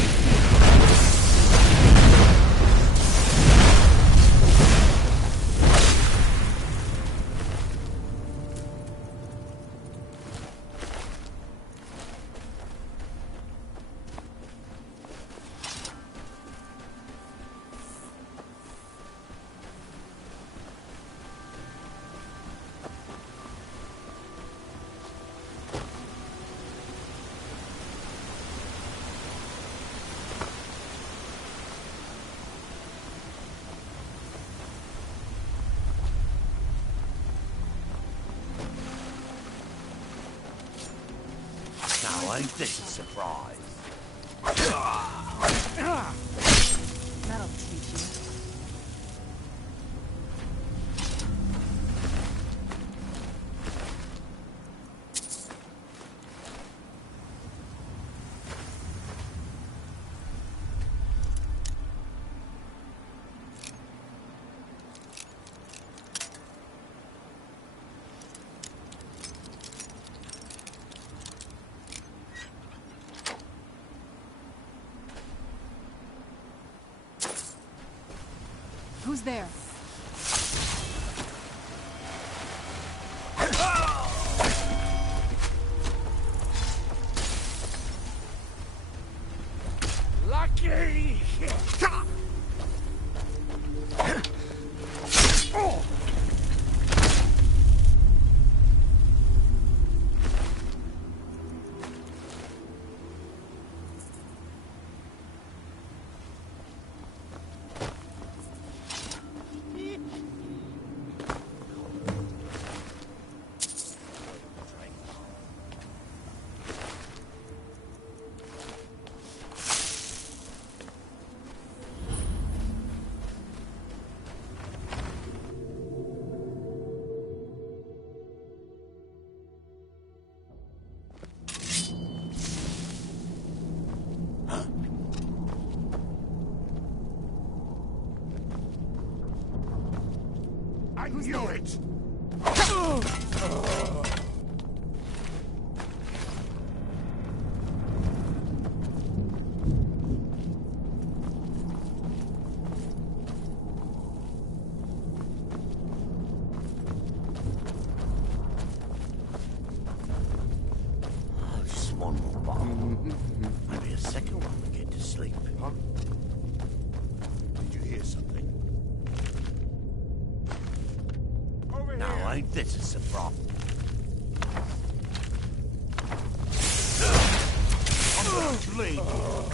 Now, ain't this a surprise? That'll teach you. Who's there? Lucky! I knew it! Just one more bottle. Maybe a second one to get to sleep. Huh? Did you hear something? Now, ain't this a surprise? I'm going to leave you.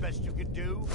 Best you can do?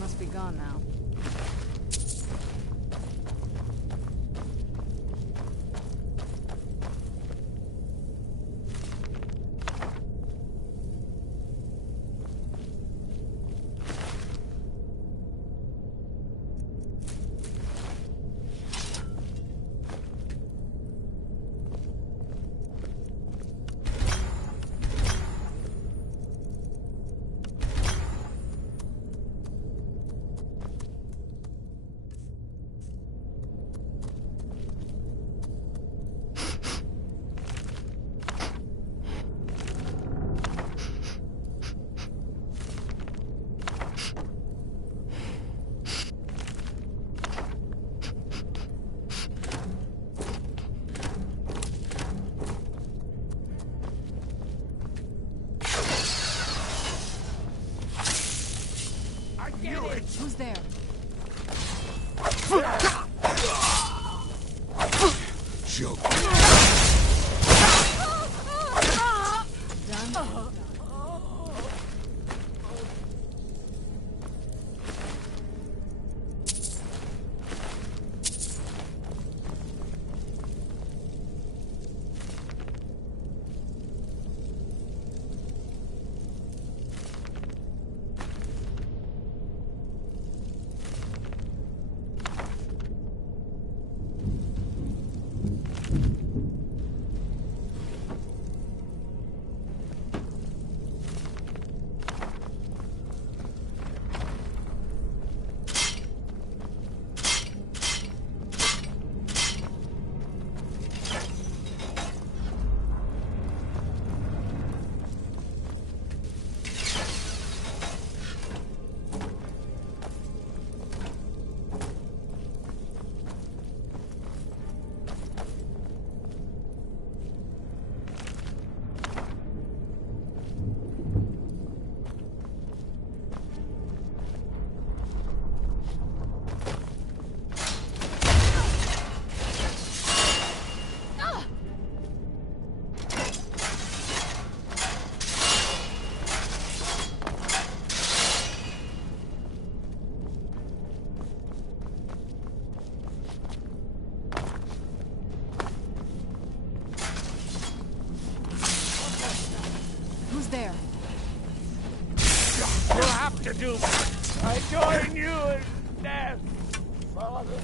Must be gone now. Who's there? Joke. Done? There. You'll have to do that. I join you in death, Father.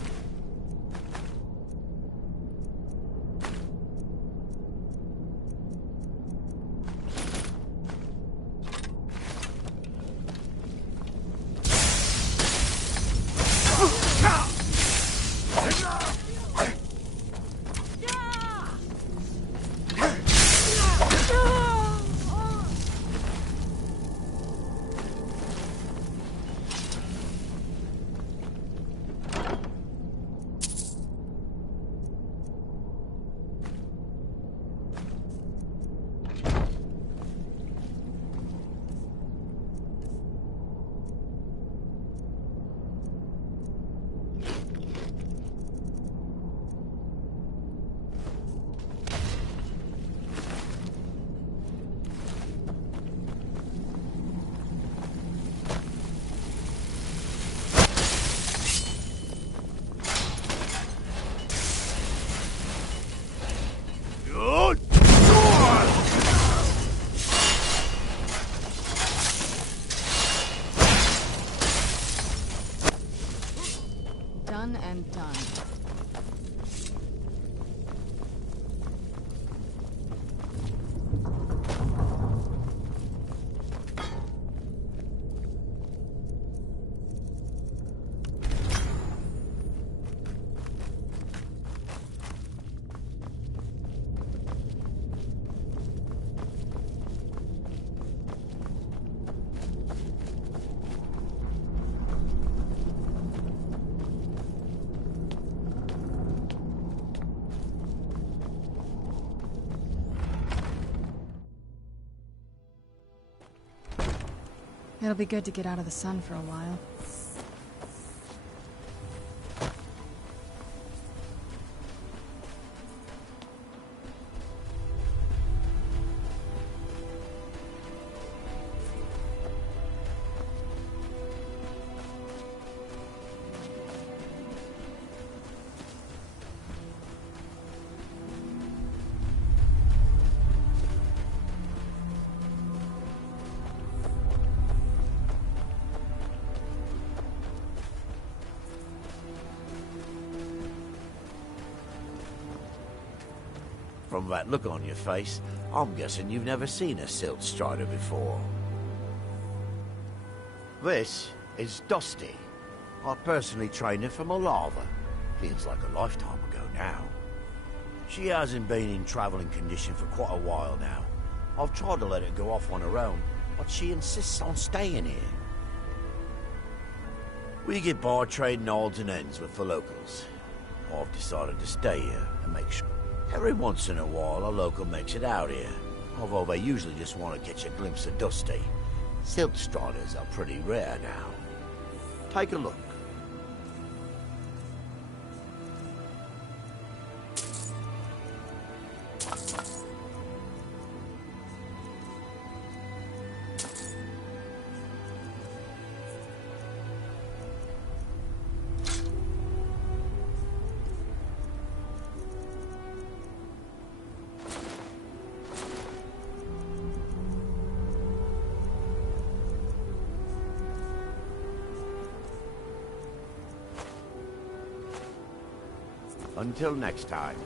done and done. It'll be good to get out of the sun for a while. From that look on your face, I'm guessing you've never seen a silt strider before. This is Dusty. I personally trained her from a lava. Feels like a lifetime ago now. She hasn't been in traveling condition for quite a while now. I've tried to let her go off on her own, but she insists on staying here. We get by trading odds and ends with the locals. I've decided to stay here and make sure. Every once in a while, a local makes it out here, although they usually just want to catch a glimpse of Dusty. Silt striders are pretty rare now. Take a look. Until next time.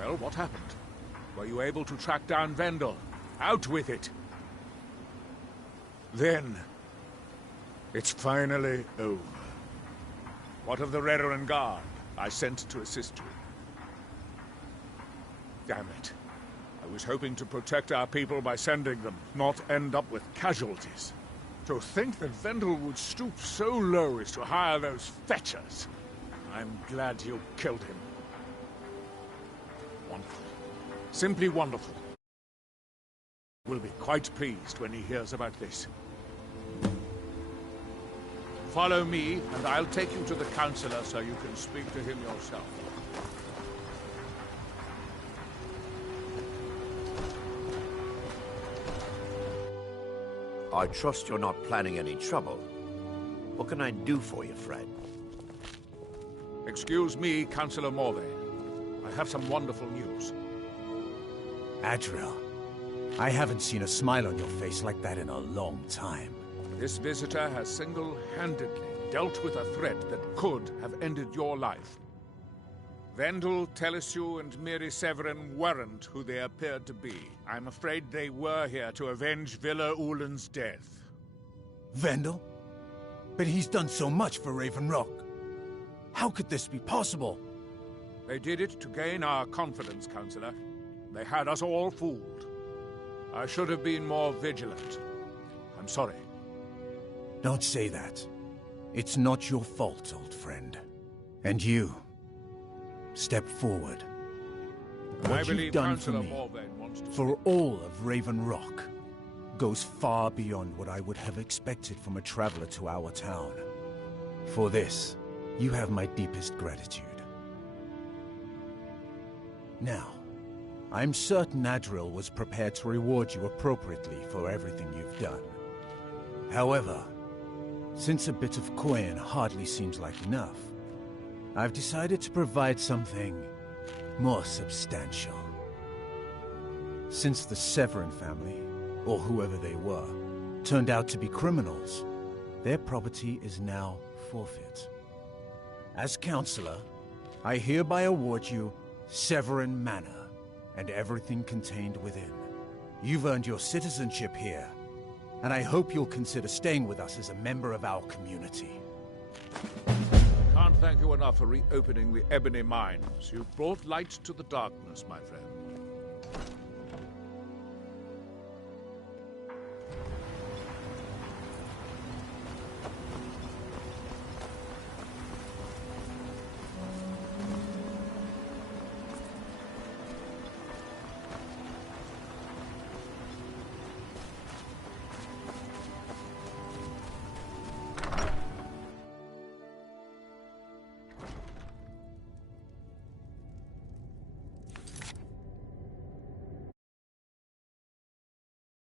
Well, what happened? Were you able to track down Vendel? Out with it! Then, it's finally over. What of the Reverend Guard I sent to assist you? Damn it. I was hoping to protect our people by sending them, not end up with casualties. To think that Vendel would stoop so low as to hire those fetchers. I'm glad you killed him. Wonderful. Simply wonderful. Will be quite pleased when he hears about this. Follow me, and I'll take you to the Councillor so you can speak to him yourself. I trust you're not planning any trouble. What can I do for you, friend? Excuse me, Councillor Morvay. I have some wonderful news. Adriel, I haven't seen a smile on your face like that in a long time. This visitor has single-handedly dealt with a threat that could have ended your life. Vendel, Telesue, and Miri Severin weren't who they appeared to be. I'm afraid they were here to avenge Villa Ulen's death. Vendel? But he's done so much for Raven Rock. How could this be possible? They did it to gain our confidence, Councillor. They had us all fooled. I should have been more vigilant. I'm sorry. Don't say that. It's not your fault, old friend. And you, step forward. What you've done for me, for all of Raven Rock, goes far beyond what I would have expected from a traveler to our town. For this, you have my deepest gratitude. Now, I'm certain Adriel was prepared to reward you appropriately for everything you've done. However, since a bit of coin hardly seems like enough, I've decided to provide something more substantial. Since the Severin family, or whoever they were, turned out to be criminals, their property is now forfeit. As Councillor, I hereby award you Severin Manor and everything contained within. You've earned your citizenship here, and I hope you'll consider staying with us as a member of our community. Can't thank you enough for reopening the Ebony Mines. You've brought light to the darkness, my friend.